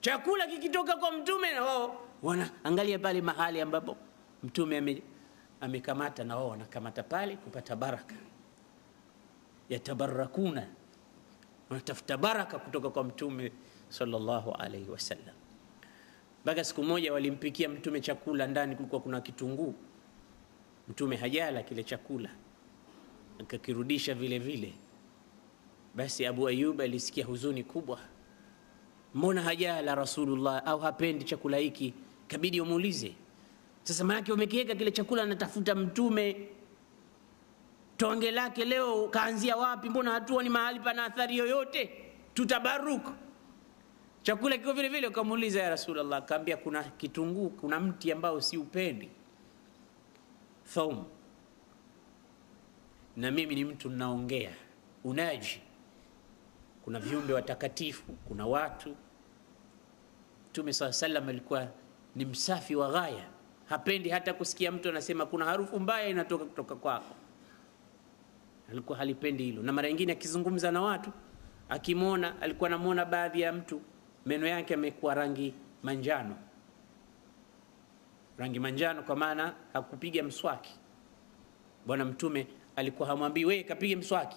Chakula kikitoka kwa Mtume na wao wanaangalia pale mahali ambapo Mtume amekamata, na wao wanakamata pale kupata baraka. Yatabarakuna, wanatafuta baraka kutoka kwa Mtume sallallahu alaihi wasallam. Baada siku moja walimpikia Mtume chakula, ndani kulikuwa kuna kitunguu. Mtume hajala kile chakula, akakirudisha vile vile. Basi Abu Ayyub alisikia huzuni kubwa, mbona hajala Rasulullah, au hapendi chakula hiki? Kabidi umuulize. Sasa maana yake umekiweka kile chakula, anatafuta Mtume, tonge lake leo kaanzia wapi? Mbona hatua ni mahali pana athari yoyote? Tutabaruku. Chakula kiko vile vile. Ukamuuliza ya Rasulullah, akaambia kuna kitunguu, kuna mti ambao si upendi, thawm, na mimi ni mtu ninaongea, unaji, kuna viumbe watakatifu, kuna watu. Mtume sallallahu alaihi wasallam alikuwa ni msafi wa ghaya, hapendi hata kusikia mtu anasema kuna harufu mbaya inatoka kutoka kwako. Alikuwa halipendi hilo. Na mara nyingine akizungumza na watu, akimwona, alikuwa anamuona baadhi ya mtu meno yake yamekuwa rangi manjano. Rangi manjano kwa maana hakupiga mswaki. Bwana Mtume alikuwa hamwambii wewe kapige mswaki,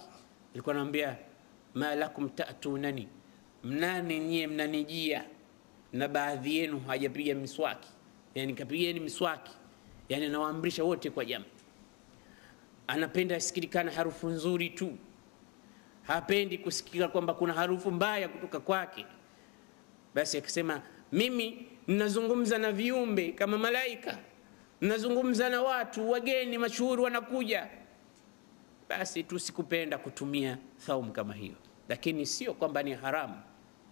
alikuwa anamwambia ma lakum ta'tunani, mnani nyie mnanijia na baadhi yenu hajapiga mswaki, yani kapigeni mswaki. Yani anawaamrisha wote kwa jamaa. Anapenda asikilikana harufu nzuri tu, hapendi kusikika kwamba kuna harufu mbaya kutoka kwake. Basi akasema mimi ninazungumza na viumbe kama malaika, ninazungumza na watu wageni mashuhuri wanakuja. Basi tusikupenda kutumia thawm kama hiyo, lakini sio kwamba ni haramu.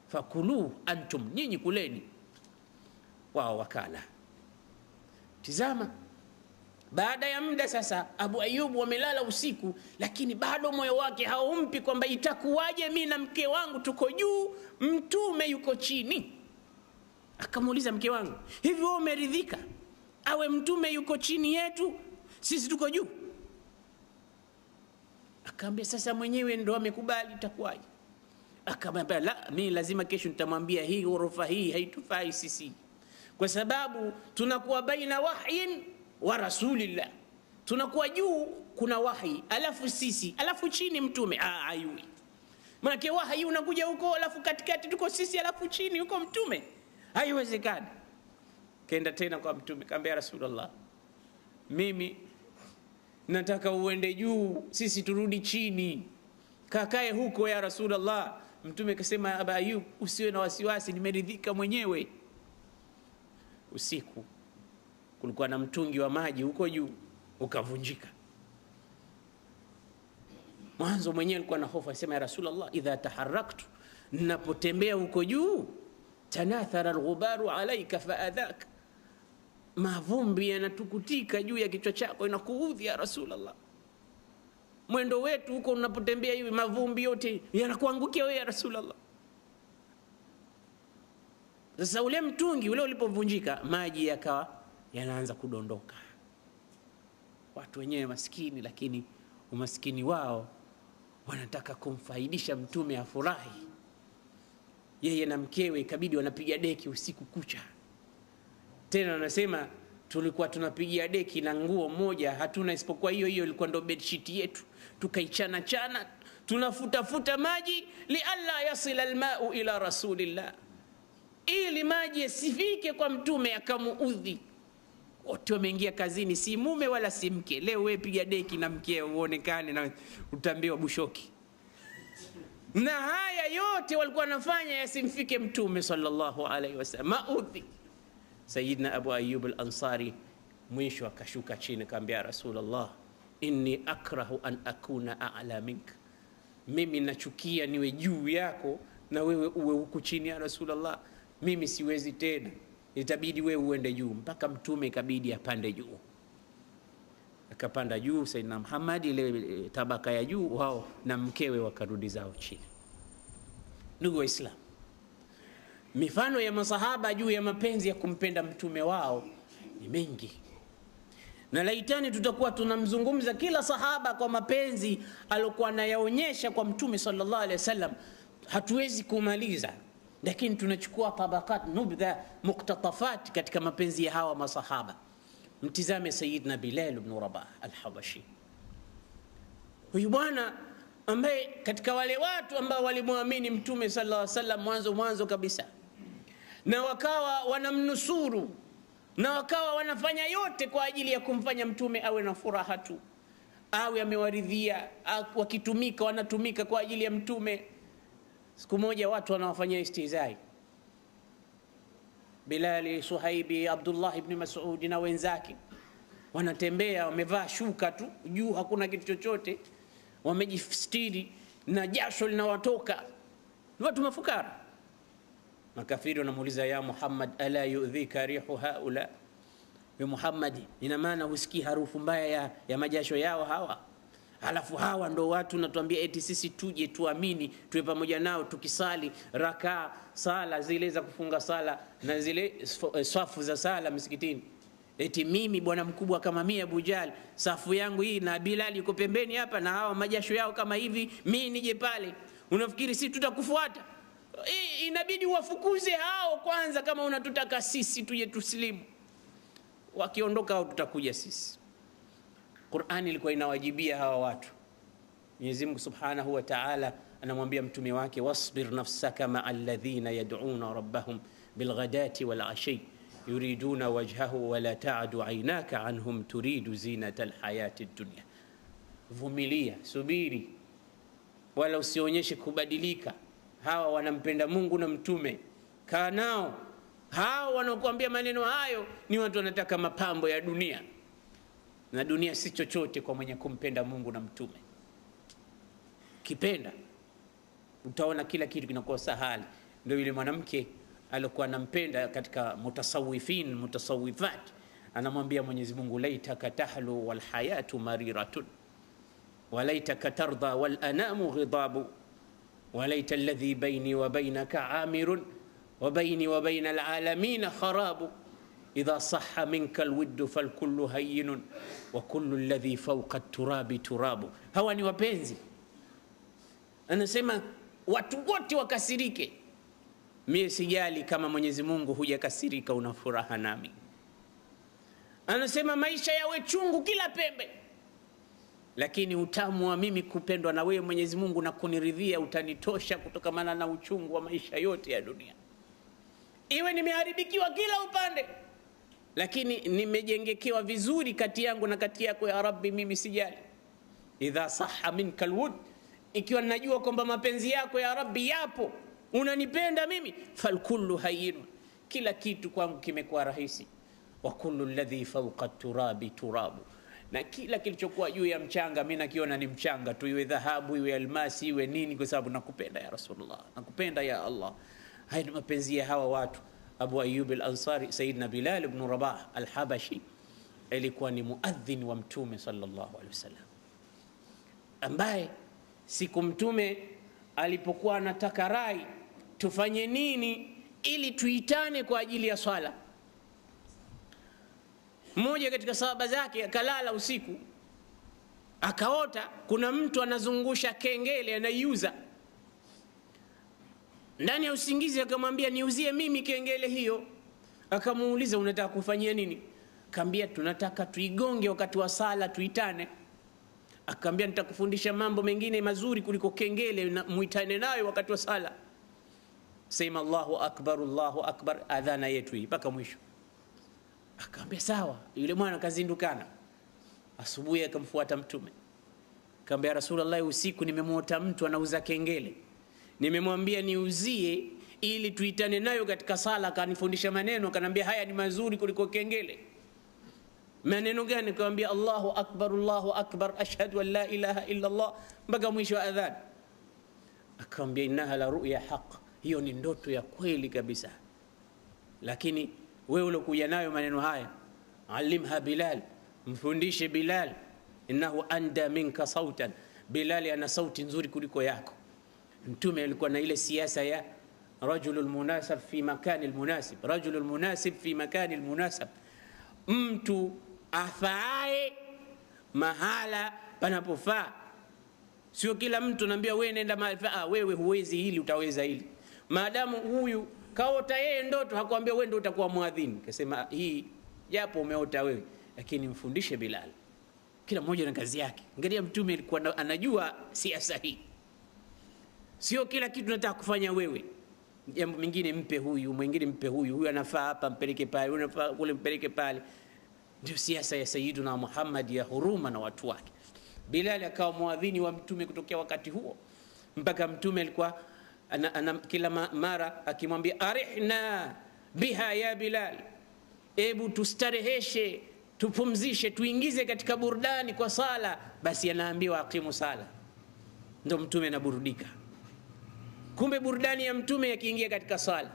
Fakulu antum, nyinyi kuleni. Wao wakala. Tizama, baada ya muda sasa Abu Ayyub wamelala usiku, lakini bado moyo wake haumpi kwamba itakuwaje mimi na mke wangu tuko juu, Mtume yuko chini. Akamuuliza mke wangu, hivi wewe umeridhika awe Mtume yuko chini yetu, sisi tuko juu? Akaambia sasa mwenyewe ndo amekubali, itakuwaje? Akamwambia la, mimi lazima kesho nitamwambia hii ghorofa hii haitufai sisi, kwa sababu tunakuwa baina wahyin wa rasulillah. Tunakuwa juu kuna wahi, alafu sisi, alafu chini mtume. Ayui, maana wahi unakuja huko, alafu katikati tuko sisi, alafu chini huko mtume. Haiwezekani. Kaenda tena kwa mtume, kaambia Rasulullah, mimi nataka uende juu, sisi turudi chini, kakae huko ya Rasulullah. Mtume akasema, Aba Ayub, usiwe na wasiwasi, nimeridhika mwenyewe. Usiku kulikuwa na mtungi wa maji huko juu, ukavunjika. Mwanzo mwenyewe alikuwa na hofu, asema ya Rasulullah, idha taharraktu, ninapotembea huko juu, tanathara alghubaru alayka faadhak, mavumbi yanatukutika juu ya kichwa chako, inakuudhi ya Rasulullah. Mwendo wetu huko unapotembea hivi, mavumbi yote yanakuangukia wewe ya Rasulullah. Sasa ule mtungi ule ulipovunjika, maji yakawa yanaanza kudondoka. Watu wenyewe maskini, lakini umaskini wao wanataka kumfaidisha mtume afurahi. Yeye na mkewe ikabidi wanapiga deki usiku kucha. Tena wanasema tulikuwa tunapigia deki na nguo moja hatuna isipokuwa hiyo hiyo, ilikuwa ndo bedsheet yetu, tukaichana chana, tunafutafuta maji li alla yasila almau ila rasulillah, ili maji yasifike kwa mtume akamuudhi. Wote wameingia kazini, si mume wala si mke. Leo wewe piga deki na mke uonekane na utambiwa bushoki. Na haya yote walikuwa wanafanya yasimfike mtume sallallahu alaihi wasallam, maudhi. Sayyidina Abu Ayyub al-Ansari mwisho akashuka chini, akamwambia Rasulullah, inni akrahu an akuna a'la mink, mimi nachukia niwe juu yako na wewe uwe huku chini ya Rasulullah. Mimi siwezi tena, itabidi wewe uende juu. Mpaka mtume ikabidi apande juu. Akapanda juu Sayyidina Muhammad, ile tabaka ya juu, wao na mkewe wakarudi zao chini. Ndugu Waislamu, mifano ya masahaba juu ya mapenzi ya kumpenda mtume wao ni mengi, na laitani tutakuwa tunamzungumza kila sahaba kwa mapenzi alokuwa anayaonyesha kwa mtume sallallahu alaihi wasallam, hatuwezi kumaliza. Lakini tunachukua tabakat, nubdha, muktatafat katika mapenzi ya hawa masahaba. Mtizame Sayyidina Bilal ibn Rabah al-Habashi. Huyu bwana ambaye katika wale watu ambao walimwamini mtume sallallahu alaihi wasallam mwanzo kabisa, na wakawa wanamnusuru, na wakawa wanafanya yote kwa ajili ya kumfanya mtume awe na furaha tu, awe amewaridhia, wakitumika wanatumika kwa ajili ya mtume. Siku moja watu wanawafanyia istihzai, Bilali, Suhaibi, Abdullah ibn Mas'ud na wenzake wanatembea wamevaa shuka tu, juu hakuna kitu chochote, wamejistiri na jasho linawatoka. Ni watu mafukara. Makafiri wanamuuliza, ya Muhammad, ala yu'dhika rihu haula, ya Muhammad, ina maana husikii harufu mbaya ya majasho yao hawa? Halafu hawa ndo watu natuambia eti sisi tuje tuamini tuwe pamoja nao tukisali rakaa sala zile za kufunga sala na zile safu za sala msikitini. Eti mimi bwana mkubwa kama mimi Abu Jahl, safu yangu hii na Bilal yuko pembeni hapa na hawa majasho yao kama hivi, mimi nije pale, unafikiri sisi tutakufuata? Inabidi wafukuze hao kwanza kama unatutaka sisi tuje tuslimu. Wakiondoka hao tutakuja sisi. Qur'ani ilikuwa inawajibia hawa watu. Mwenyezi Mungu Subhanahu wa Ta'ala anamwambia mtume wake, wasbir nafsaka ma'al ladhina yad'una rabbahum bilghadati wal ashi yuriduna wajhahu wa la ta'du 'aynaka 'anhum turidu zinata alhayati ad-dunya. Vumilia, subiri, wala usionyeshe kubadilika. Hawa wanampenda Mungu na mtume, kaa nao. Hawa wanakuambia maneno hayo ni watu wanataka mapambo ya dunia, na dunia si chochote kwa mwenye kumpenda Mungu na mtume. Kipenda utaona kila kitu kinakuwa sahali. Ndio yule mwanamke alikuwa anampenda katika mutasawwifat, anamwambia Mwenyezi Mungu, laitaka tahlu wal hayatu mariratun walaitaka tarda wal anamu ghidabu walaita alladhi baini wa bainaka amirun wa baini wa baina alalamin kharabu idha sahha minka alwiddu falkullu hayyinun wa kullu alladhi fawqa at-turabi turabu. Hawa ni wapenzi. Anasema watu wote wakasirike, mie sijali kama Mwenyezi Mungu hujakasirika, una furaha nami. Anasema maisha yawe chungu kila pembe, lakini utamu wa mimi kupendwa na wewe Mwenyezi Mungu na kuniridhia utanitosha kutokamana na uchungu wa maisha yote ya dunia. Iwe nimeharibikiwa kila upande, lakini nimejengekewa vizuri kati yangu na kati yako ya Rabbi, mimi sijali. Idha sahha minka alwud, ikiwa najua kwamba mapenzi yako ya Rabbi yapo, unanipenda mimi, falkullu hayyin, kila kitu kwangu kimekuwa rahisi. Wa kullu alladhi fawqa turabi turabu, na kila kilichokuwa juu ya mchanga mimi nakiona ni mchanga tu, iwe dhahabu iwe almasi iwe nini, kwa sababu nakupenda ya Rasulullah, nakupenda ya Allah. Haya ni mapenzi ya hawa watu. Abu Ayyub al-Ansari, Sayyidina Bilal ibn Rabah al-Habashi, alikuwa ni muadhin wa Mtume sallallahu alaihi wasallam, ambaye siku Mtume alipokuwa anataka rai tufanye nini ili tuitane kwa ajili ya swala, mmoja katika sahaba zake akalala usiku, akaota kuna mtu anazungusha kengele anaiuza. Ndani ya usingizi akamwambia, niuzie mimi kengele hiyo. Akamuuliza, unataka kufanyia nini? Akamwambia, tunataka tuigonge wakati wa sala tuitane. Akamwambia, nitakufundisha mambo mengine mazuri kuliko kengele, na muitane nayo wakati wa sala. Sema Allahu akbar, Allahu akbar, adhana yetu hii mpaka mwisho. Akamwambia sawa. Yule mwana kazindukana asubuhi, akamfuata Mtume. Akamwambia, Rasulullah, usiku nimemwota mtu anauza kengele, nimemwambia niuzie ili tuitane nayo katika sala. Akanifundisha maneno, akanambia haya ni mazuri kuliko kengele. Maneno gani? Akamwambia Allahu akbar, Allahu akbar, ashhadu an la ilaha illa Allah, mpaka mwisho wa adhan. Akamwambia innaha la ru'ya haqq, hiyo ni ndoto ya kweli kabisa, lakini wewe ulikuja nayo maneno haya, alimha Bilal, mfundishe Bilal, innahu anda minka sautan, Bilal ana sauti nzuri kuliko yako. Mtume alikuwa na ile siasa ya rajulul munasib fi makanil munasib, rajulul munasib fi makanil munasib, mtu afae mahala panapofaa. Sio kila mtu anambia wewe nenda mahali, wewe huwezi hili utaweza hili. Maadamu huyu kaota yeye ndoto, hakuambia wewe ndio utakuwa muadhini, kasema hii japo umeota wewe, lakini mfundishe Bilal. Kila mmoja na kazi yake. Angalia, Mtume alikuwa anajua siasa hii. Sio kila kitu nataka kufanya wewe, jambo mingine mpe huyu, mwingine mpe huyu, huyu anafaa hapa mpeleke pale, huyu anafaa kule mpeleke pale. Ndio siasa ya Sayyiduna Muhammad ya huruma na watu wake. Bilal akawa muadhini wa Mtume kutokea wakati huo, mpaka Mtume alikuwa kila mara akimwambia arihna biha ya Bilal, ebu tustareheshe, tupumzishe, tuingize katika burudani kwa sala. Basi anaambiwa aqimu sala, ndio Mtume anaburudika. Kumbe burudani ya Mtume yakiingia katika sala.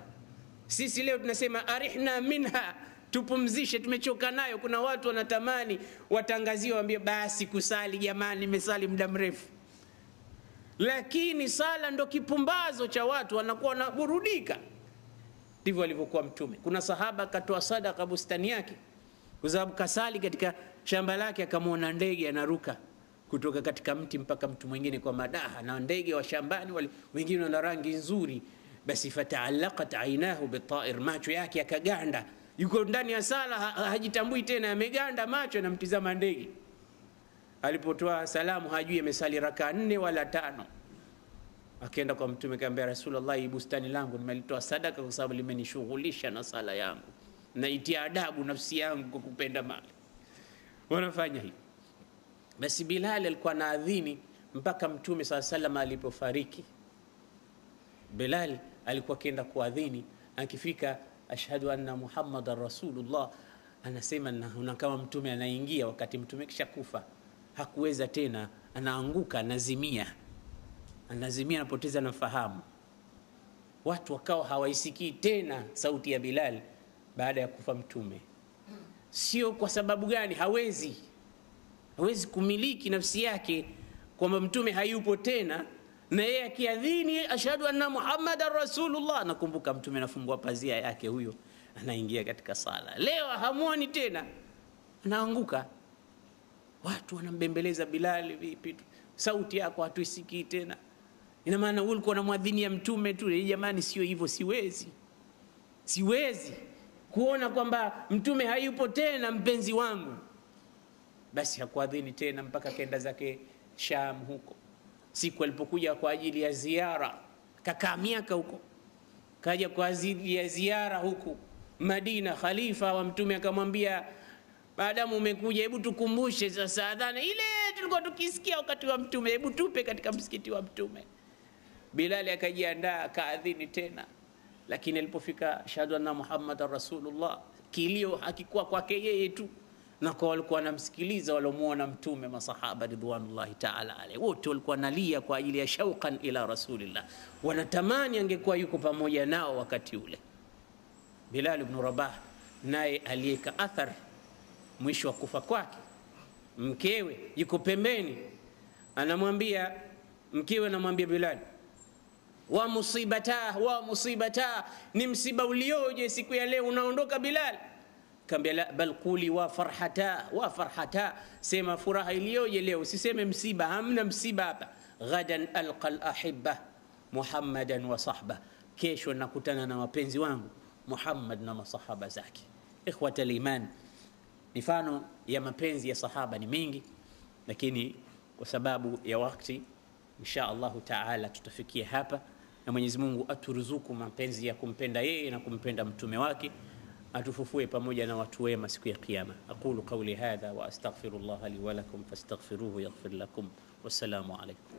Sisi leo tunasema arihna minha, tupumzishe, tumechoka nayo. Kuna watu wanatamani watangaziwe, waambie basi kusali jamani, nimesali muda mrefu. Lakini sala ndo kipumbazo cha watu, wanakuwa wanaburudika. Ndivyo alivyokuwa Mtume. Kuna sahaba akatoa sadaka bustani yake, kwa sababu kasali katika shamba lake, akamwona ndege anaruka kutoka katika mti mpaka mtu mwingine kwa madaha, na ndege wa shambani wengine wana rangi nzuri. Basi fataallaqat ainahu bitair, macho yake yakaganda. Yuko ndani ya sala, hajitambui tena, ameganda macho, anamtizama ndege. Alipotoa salamu hajui amesali raka 4 wala 5. Akaenda kwa Mtume akamwambia, Rasulullah, hii bustani langu nimelitoa sadaka kwa sababu limenishughulisha na sala yangu, naitia adabu nafsi yangu kwa kupenda mali. Wanafanya hivi. Basi Bilal alikuwa anaadhini mpaka Mtume SAW alipofariki. Bilal alikuwa akienda kuadhini, akifika ashhadu anna Muhammadar Rasulullah, anasema na kama Mtume anaingia, wakati Mtume kisha kufa hakuweza tena, anaanguka, anazimia, anapoteza nafahamu. Watu wakawa hawaisikii tena sauti ya Bilal baada ya kufa Mtume. Sio kwa sababu gani? Hawezi kumiliki nafsi yake kwamba Mtume hayupo tena, na yeye akiadhini ashhadu anna Muhammadar Rasulullah, nakumbuka Mtume anafungua pazia yake, huyo anaingia katika sala. Leo hamuoni tena, anaanguka. Watu wanambembeleza Bilal, vipi sauti yako hatuisikii tena. Ina maana ulikuwa unamwadhinia mtume tu. Jamani, sio hivyo, siwezi kuona kwamba mtume hayupo tena mpenzi wangu. Basi hakuadhini tena mpaka kaenda zake Sham huko. Siku alipokuja kwa ajili ya ziara, kakaa miaka huko, kaja kwa ajili ya ziara huku Madina, khalifa wa mtume akamwambia, maadamu umekuja, hebu tukumbushe sasa adhana ile tulikuwa tukisikia wakati wa mtume, hebu tupe katika msikiti wa mtume. Bilal akajiandaa kaadhini tena, lakini alipofika shahadu anna Muhammadar Rasulullah, kilio hakikuwa kwake yeye tu, na kwa walikuwa wanamsikiliza walomuona mtume, masahaba ridwanullahi ta'ala alayhi, wote walikuwa nalia kwa ajili ya shauqan ila Rasulillah, wanatamani angekuwa yuko pamoja nao wakati ule. Bilal ibn Rabah naye aliyeka athari mwisho wa kufa kwake, mkewe yuko pembeni, anamwambia mkewe, anamwambia Bilal, wa musibata, ni msiba ulioje siku ya leo unaondoka Bilal. Kaambia la, bal quli wa farhata, sema furaha ilioje leo, usiseme msiba, hamna msiba hapa. Ghadan alqa al-ahibba Muhammadan wa sahba, kesho nakutana na wapenzi wangu Muhammad na masahaba zake. Ikhwata al-iman, mifano ya mapenzi ya sahaba ni mingi, lakini kwa sababu ya wakati insha Allah taala tutafikia hapa, na Mwenyezi Mungu aturuzuku mapenzi ya kumpenda yeye na kumpenda mtume wake, atufufue pamoja na watu wema siku ya kiyama. Aqulu qawli hadha wa astaghfirullah li wa lakum fastaghfiruhu yaghfir lakum. Wassalamu alaykum.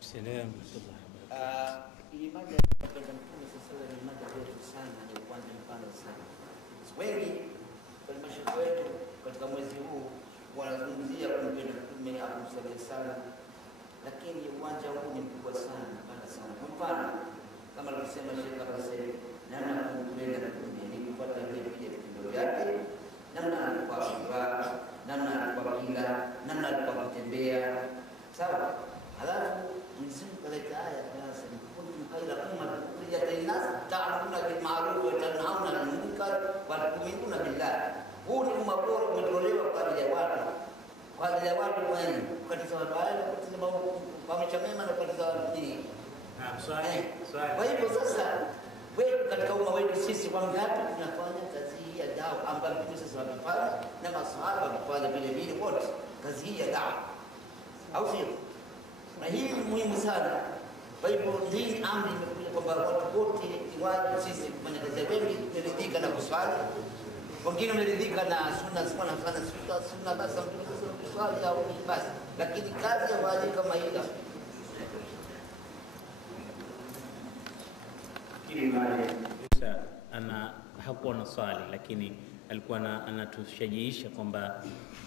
Salam. Hii mada ya Mtume sasa ni mada ndefu sana, ni kwanza mpana sana. Wengi kwenye mashaka wetu katika mwezi huu wanazungumzia kumpenda Mtume Abu Sallallahu sana, lakini uwanja huu ni mkubwa sana, mpana sana. Kwa mfano kama alivyosema Sheikh Abdul, namna kumpenda Mtume ni kufuata vile vitendo vyake, namna alikuwa kuvaa, namna alikuwa kila, namna alikuwa kutembea, sawa. Halafu Mwenyezi Mungu kaleta aya anasema kuntum khayra ummatin ukhrijat lin-nas ta'muruna bil ma'ruf wa tanhauna 'anil munkar wa tu'minuna billah. Huu ni umma bora umetolewa kwa ajili ya watu, kwa ajili ya watu wengi, kukatiza wabaya, kukatiza pamoja mema na kukatiza dini. Swali. Kwa hivyo sasa wewe katika umma wetu sisi wangapi tunafanya kazi hii ya dawa ambayo Mtume sasa wakifanya na masahaba wakifanya vile vile wote kazi hii ya dawa, au sio? Na hii ni muhimu sana. Kwa hivyo hii amri imekuja kwamba watu wote ni wajibu sisi kufanya kazi. Wengi tumeridhika na kuswali, wengine wameridhika na sunna basi kuswali au basi, lakini kazi ya wajibu kama hii hakuwa na swali, lakini alikuwa anatushajiisha kwamba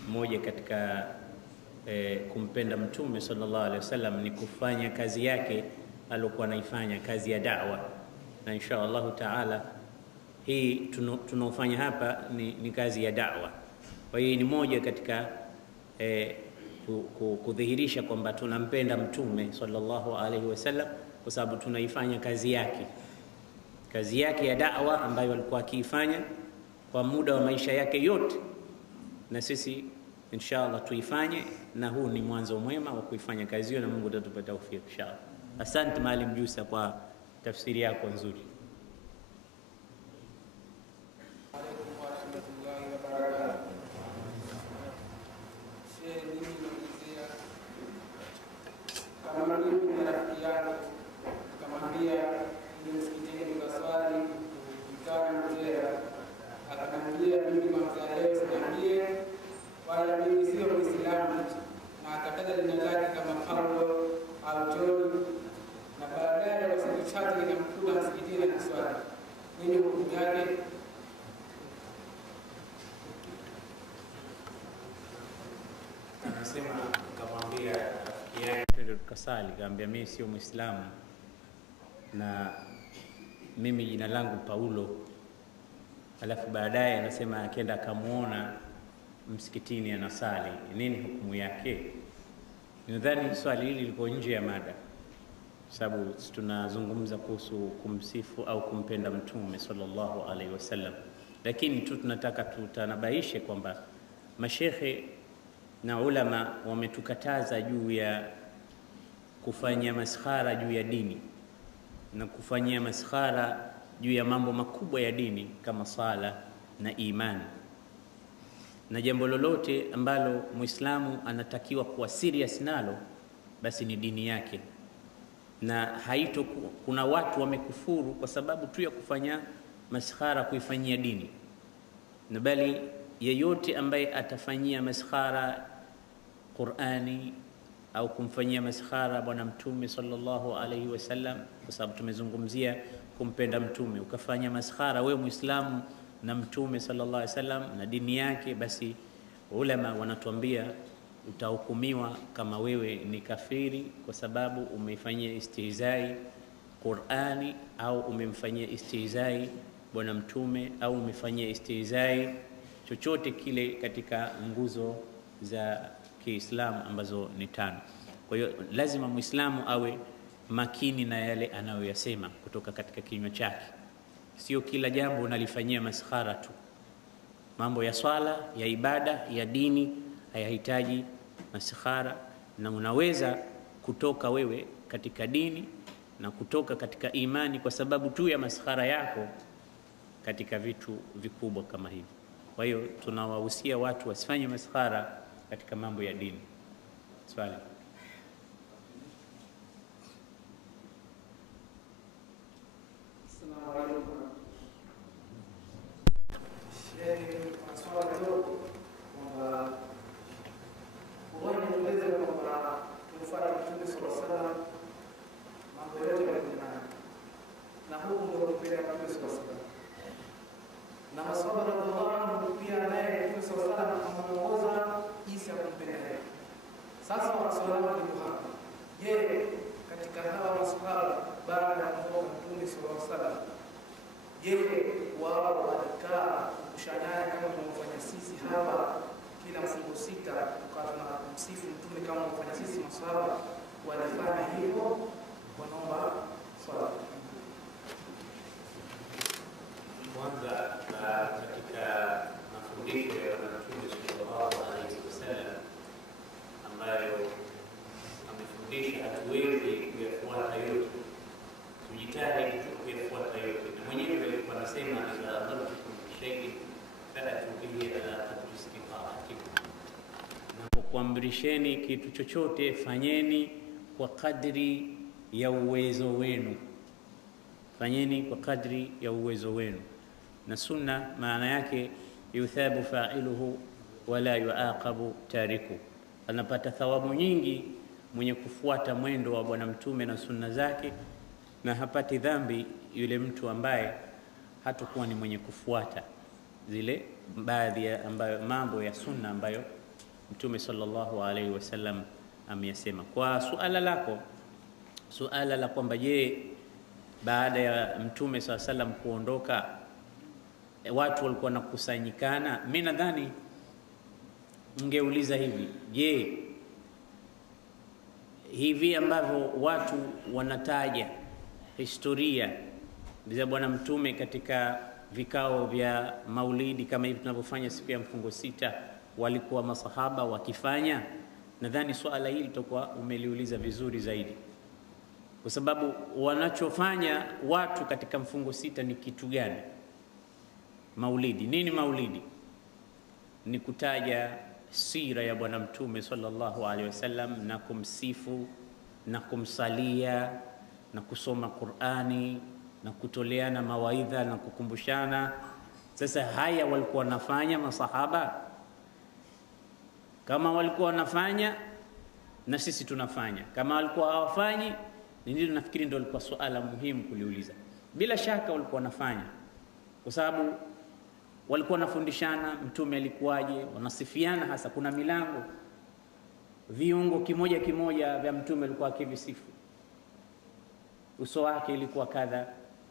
moja katika kumpenda Mtume sallallahu alaihi wasallam ni kufanya kazi yake alikuwa anaifanya, kazi ya da'wa. Na insha Allah taala hii tunaofanya hapa ni kazi ya da'wa. Kwa hiyo ni moja katika kudhihirisha kwamba tunampenda Mtume sallallahu alaihi wasallam kwa sababu tunaifanya kazi yake ya da'wa ambayo alikuwa akiifanya kwa muda wa maisha yake yote, na sisi inshallah tuifanye, na huu ni mwanzo mwema wa kuifanya kazi hiyo, na Mungu atatupa taufiki inshallah. Asante Maalim Jussa kwa tafsiri yako nzuri. Anasema kamwambia rafiki yake tukasali, kaambia mimi sio Muislamu na mimi jina langu Paulo. Alafu baadaye anasema akaenda akamuona msikitini anasali, nini hukumu yake? Nadhani swali hili liko nje ya mada, sababu tunazungumza kuhusu kumsifu au kumpenda Mtume sallallahu alaihi wasallam, lakini tu tunataka tutanabaishe kwamba mashekhe na ulama wametukataza juu ya kufanya maskhara juu ya dini na kufanyia maskhara juu ya mambo makubwa ya dini kama sala na imani, na jambo lolote ambalo Muislamu anatakiwa kuwa serious nalo basi ni dini yake. Na kuna watu wamekufuru kwa sababu tu ya kufanya maskhara, kuifanyia dini, na bali yeyote ambaye atafanyia maskhara Qur'ani au kumfanyia maskhara bwana Mtume sallallahu alaihi wasallam, kwa sababu tumezungumzia kumpenda Mtume, ukafanya maskhara wewe Muislamu na Mtume sallallahu alaihi wasallam na dini yake, basi ulama wanatuambia utahukumiwa kama wewe ni kafiri, kwa sababu umeifanyia istihzai Qur'ani au umemfanyia istihzai bwana Mtume au umefanyia istihzai chochote kile katika nguzo za Kiislamu ambazo ni 5. Kwa hiyo lazima Muislamu awe makini na yale anayoyasema kutoka katika kinywa chake. Sio kila jambo unalifanyia maskhara tu. Mambo ya swala, ya ibada, ya dini hayahitaji maskhara, na unaweza kutoka wewe katika dini na kutoka katika imani kwa sababu tu ya maskhara yako katika vitu vikubwa kama hivi. Kwa hiyo tunawahusia watu wasifanye maskhara katika mambo ya dini. Swali. Assalamu alaykum. Swali dogo kwamba tueleze kwamba tufuate Mtume sallallahu alaihi wasallam mambo yote yanayofanana na huko ndio kupenda Mtume sallallahu alaihi wasallam, na maswahaba radhiallahu anhu pia naye Mtume sallallahu alaihi wasallam ameongoza jinsi ya kumpenda yeye. Sasa waswahaba ndio hapa, je, katika hawa maswahaba baada ya kutoka Mtume sallallahu alaihi wasallam, je, wao walikaa kushanyana kama tunavyofanya sisi hapa kila mfungo 6 tukawa na msifu Mtume kama tunafanya sisi maswahaba? Walifanya hivyo? Wanaomba swali. Kwanza katika mafundisho ya Mtume sallallahu alaihi wasallam ambayo amefundisha hatuwezi kuyafuata yote, tujitahidi kuyafuata yote, na mwenyewe alikuwa anasema idha adhamtukum shay'in fa'tu bihi ala qadri istiqaatikum, napokuamrisheni kitu chochote fanyeni kwa kadri ya uwezo wenu, fanyeni kwa kadri ya uwezo wenu. Na sunna maana yake yuthabu fa'iluhu wala yuaqabu tariku, anapata thawabu nyingi mwenye kufuata mwendo wa bwana mtume na sunna zake, na hapati dhambi yule mtu ambaye hatakuwa ni mwenye kufuata zile baadhi ya mambo ya sunna ambayo mtume sallallahu alaihi wasallam ameyasema. Kwa suala la kwamba je, baada ya mtume sallallahu alaihi wasallam kuondoka watu walikuwa nakusanyikana, mimi nadhani mngeuliza hivi, je, hivi ambavyo watu wanataja historia za bwana mtume katika vikao vya maulidi kama hivi tunavyofanya siku ya mfungo sita, walikuwa masahaba wakifanya? Nadhani swala hili litakuwa umeliuliza vizuri zaidi, kwa sababu wanachofanya watu katika mfungo sita ni kitu gani? Maulidi. Nini maulidi? Ni kutaja sira ya bwana mtume sallallahu alaihi wasallam na kumsifu na kumsalia na kusoma Qur'ani na kutoleana mawaidha na kukumbushana. Sasa haya walikuwa wanafanya masahaba? Kama walikuwa wanafanya na sisi tunafanya, kama walikuwa hawafanyi, ndio nafikiri ndio ilikuwa swala muhimu kuliuliza. Bila shaka walikuwa wanafanya, kwa sababu walikuwa wanafundishana mtume alikuwaje, wanasifiana. Hasa kuna milango, viungo kimoja kimoja vya mtume alikuwa akivisifu. Uso wake ilikuwa kadha,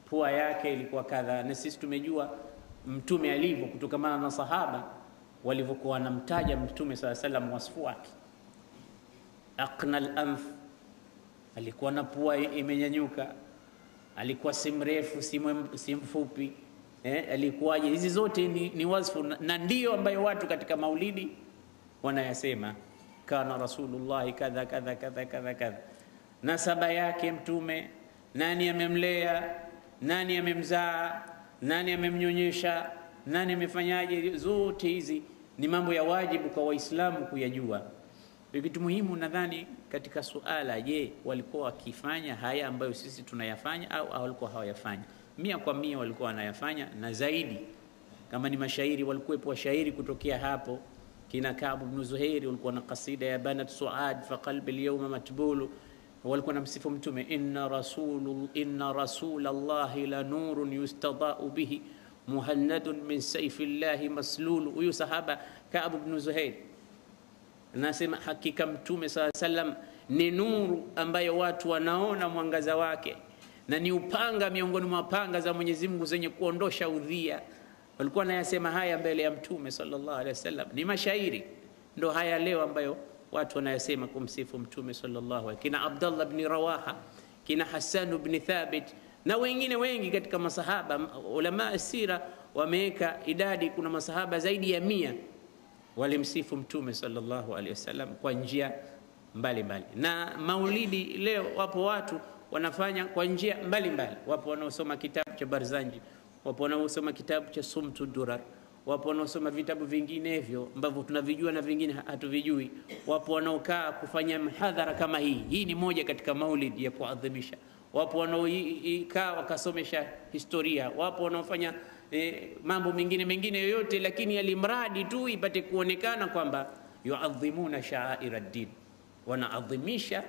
pua yake ilikuwa kadha, na sisi tumejua mtume alivyo kutokana na sahaba walivyokuwa wanamtaja mtume sallallahu alaihi wasallam wasfu wake. Aqnal anf, alikuwa na pua imenyanyuka, alikuwa si mrefu si mfupi, alikuwaje? Hizi zote ni wasfu, na ndio ambayo watu katika maulidi wanayasema, kana rasulullah kadha kadha kadha kadha kadha. Nasaba yake mtume, nani amemlea, nani amemzaa, nani amemnyonyesha, nani amefanyaje, zote hizi ni mambo ya wajibu kwa Waislamu kuyajua. Kitu muhimu nadhani katika suala, je, walikuwa wakifanya haya ambayo sisi tunayafanya au walikuwa hawayafanya? 100% walikuwa wanayafanya, na zaidi kama ni mashairi, walikuwepo washairi kutokea hapo. Kina Ka'b ibn Zuhair walikuwa na kasida ya Banat Suad fa qalbi al-yawma matbulu, walikuwa namsifu mtume, inna rasulallahi la nurun yustada'u bihi muhannadun min sayfillahi maslulu. Huyu sahaba Ka'b ibn Zuhair nasema hakika mtume sallallahu alaihi wasallam ni nuru ambayo watu wanaona mwangaza wake, na ni upanga miongoni mwa panga za Mwenyezi Mungu zenye kuondosha udhia. Walikuwa nayasema haya mbele ya mtume sallallahu alaihi wasallam. Ni mashairi ndo haya leo ambayo watu wanayasema kumsifu mtume sallallahu alaihi. Kina Abdullah ibn Rawaha, kina Hassan ibn Thabit na wengine wengi katika masahaba. Ulama asira wameweka idadi, kuna masahaba zaidi ya 100 walimsifu mtume sallallahu alaihi wasallam kwa njia mbalimbali. Na maulidi leo wapo watu wanafanya kwa njia mbalimbali. Wapo wanaosoma kitabu cha Barzanji, wapo wanaosoma kitabu cha Sumtu Durar, wapo wanaosoma vitabu vinginevyo ambavyo tunavijua na vingine hatuvijui. Wapo wanaokaa kufanya mhadhara kama hii. Hii ni moja katika maulidi ya kuadhimisha. Wapo wanaokaa wakasomesha historia, wapo wanaofanya mambo mengine yoyote, lakini alimradi tu ipate kuonekana kwamba yuadhimuna sha'air ad-din, wanaadhimisha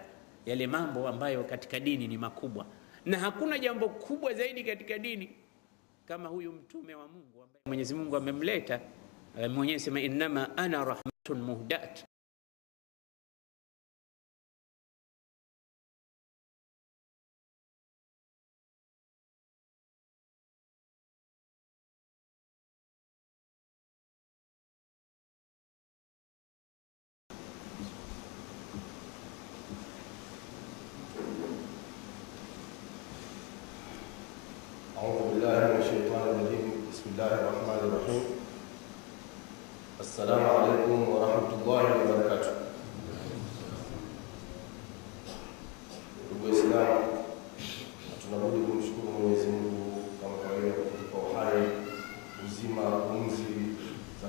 yale mambo ambayo katika dini ni makubwa. Na hakuna jambo kubwa zaidi katika dini kama huyu mtume wa Mungu ambaye Mwenyezi Mungu amemleta mwenyewe, sema inma ana rahmatun muhdat. أعوذ بالله من الشيطان الرجيم. بسم الله الرحمن الرحيم. السلام عليكم ورحمة الله وبركاته. Ndugu Waislamu, tunabudi kumshukuru Mwenyezi Mungu kama kawaida kutupa uhai, uzima, pumzi za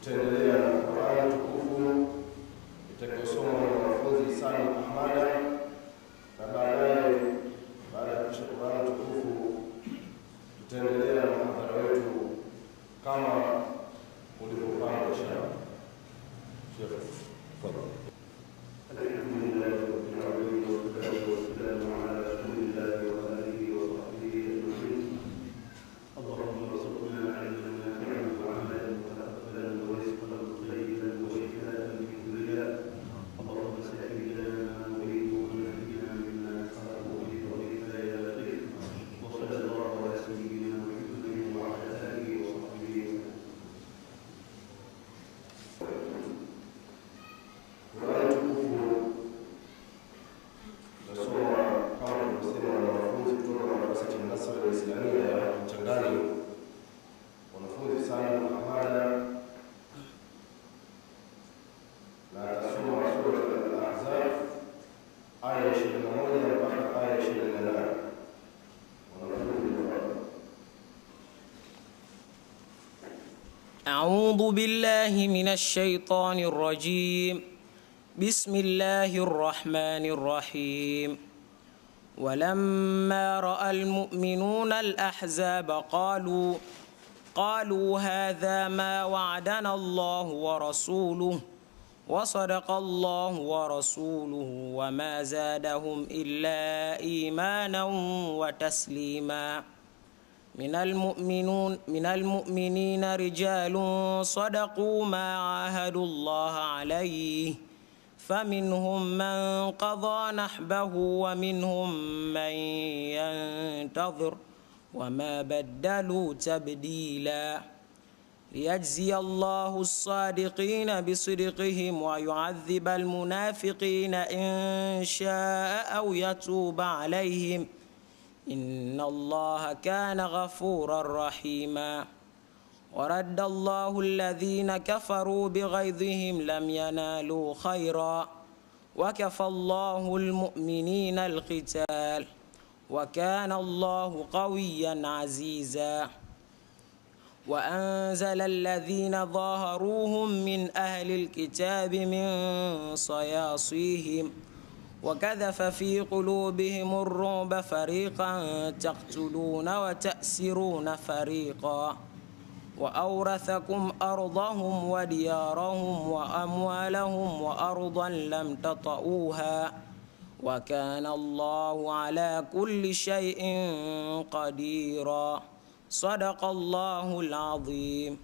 tutaendelea na Qur'an tukufu itakayosomwa na wanafunzi Sani Ahmada, na baadaye baada ya kusoma Qur'an tukufu tutaendelea na mhadhara wetu kama ulivyopangwa inshallah. Sheikh, tafadhali. أعوذ بالله من الشيطان الرجيم. بسم الله الرحمن الرحيم. ولما رأى المؤمنون الأحزاب قالوا هذا ما وعدنا الله ورسوله وصدق الله ورسوله وما زادهم إلا إيمانا وتسليما. من المؤمنين رجال صدقوا ما عاهدوا الله عليه فمنهم من قضى نحبه ومنهم من ينتظر وما بدلوا تبديلا. ليجزي الله الصادقين بصدقهم ويعذب المنافقين إن شاء أو يتوب عليهم إن الله كان غفورا رحيما. ورد الله الذين كفروا بغيظهم لم ينالوا خيرا وكفى الله المؤمنين القتال وكان الله قويا عزيزا. وأنزل الذين ظاهروهم من أهل الكتاب من صياصيهم وكذف في قلوبهم الرعب فريقا تقتلون وتأسرون فريقا. وأورثكم أرضهم وديارهم وأموالهم وأرضا لم تطئوها وكان الله على كل شيء قديرا. صدق الله العظيم.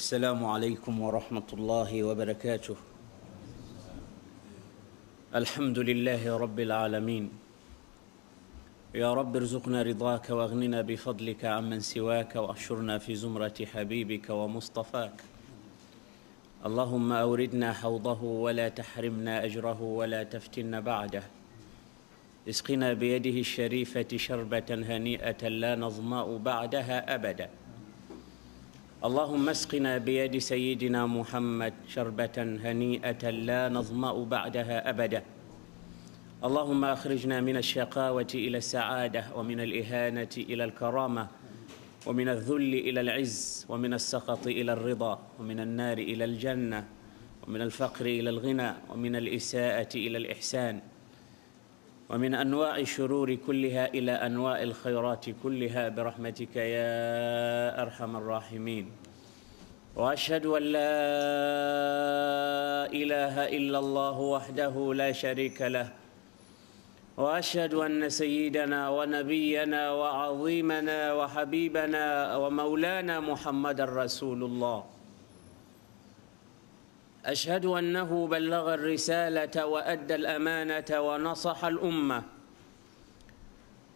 السلام عليكم ورحمة الله وبركاته. الحمد لله رب العالمين يا رب ارزقنا رضاك واغننا بفضلك عمن سواك واحشرنا في زمرة حبيبك ومصطفاك. اللهم أوردنا حوضه ولا تحرمنا أجره ولا تفتنا بعده. اسقنا بيده الشريفة شربة هنيئة لا نظمأ بعدها أبدا. اللهم اسقنا بيد سيدنا محمد شربة هنيئة لا نظمأ بعدها أبدا. اللهم أخرجنا من الشقاوة إلى السعادة، ومن الإهانة إلى الكرامة، ومن الذل إلى العز، ومن السخط إلى الرضا، ومن النار إلى الجنة، ومن الفقر إلى الغنى، ومن الإساءة إلى الإحسان، ومن أنواع الشرور كلها إلى أنواع الخيرات كلها برحمتك يا أرحم الراحمين. وأشهد أن لا إله إلا الله وحده لا شريك له، وأشهد أن سيدنا ونبينا وعظيمنا وحبيبنا ومولانا محمد رسول الله. أشهد أنه بلغ الرسالة وأدى الأمانة ونصح الأمة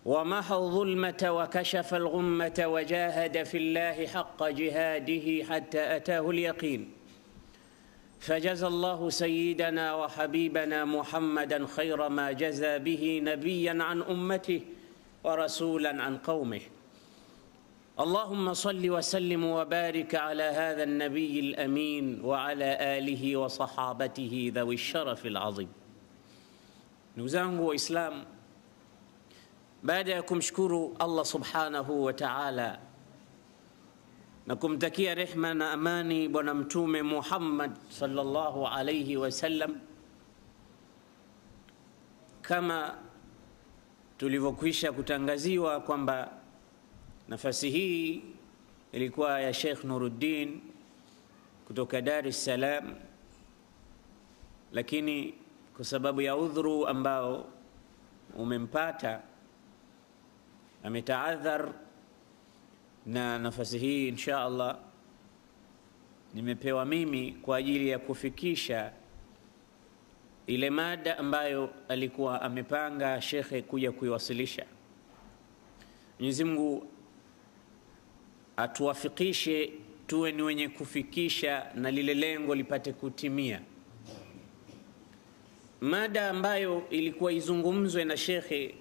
ومحى الظلمة وكشف الغمة وجاهد في الله حق جهاده حتى أتاه اليقين. فجزى الله سيدنا وحبيبنا محمدا خير ما جزى به نبيا عن أمته ورسولا عن قومه. اللهم صل وسلم وبارك على هذا النبي الأمين وعلى آله وصحابته ذوي الشرف العظيم. نوزangu وإسلام، baada ya kumshukuru Allah subhanahu wa ta'ala na kumtakia rehma na amani bwana mtume Muhammad sallallahu alayhi wasallam, kama tulivyokwisha kutangaziwa kwamba nafasi hii ilikuwa ya Sheikh Nuruddin kutoka Dar es Salaam, lakini kwa sababu ya udhuru ambao umempata ametaadhar, na nafasi hii insha Allah nimepewa mimi kwa ajili ya kufikisha ile mada ambayo alikuwa amepanga shekhe kuja kuiwasilisha. Mwenyezi Mungu atuwafikishe tuwe ni wenye kufikisha na lile lengo lipate kutimia. Mada ambayo ilikuwa izungumzwe na shekhe,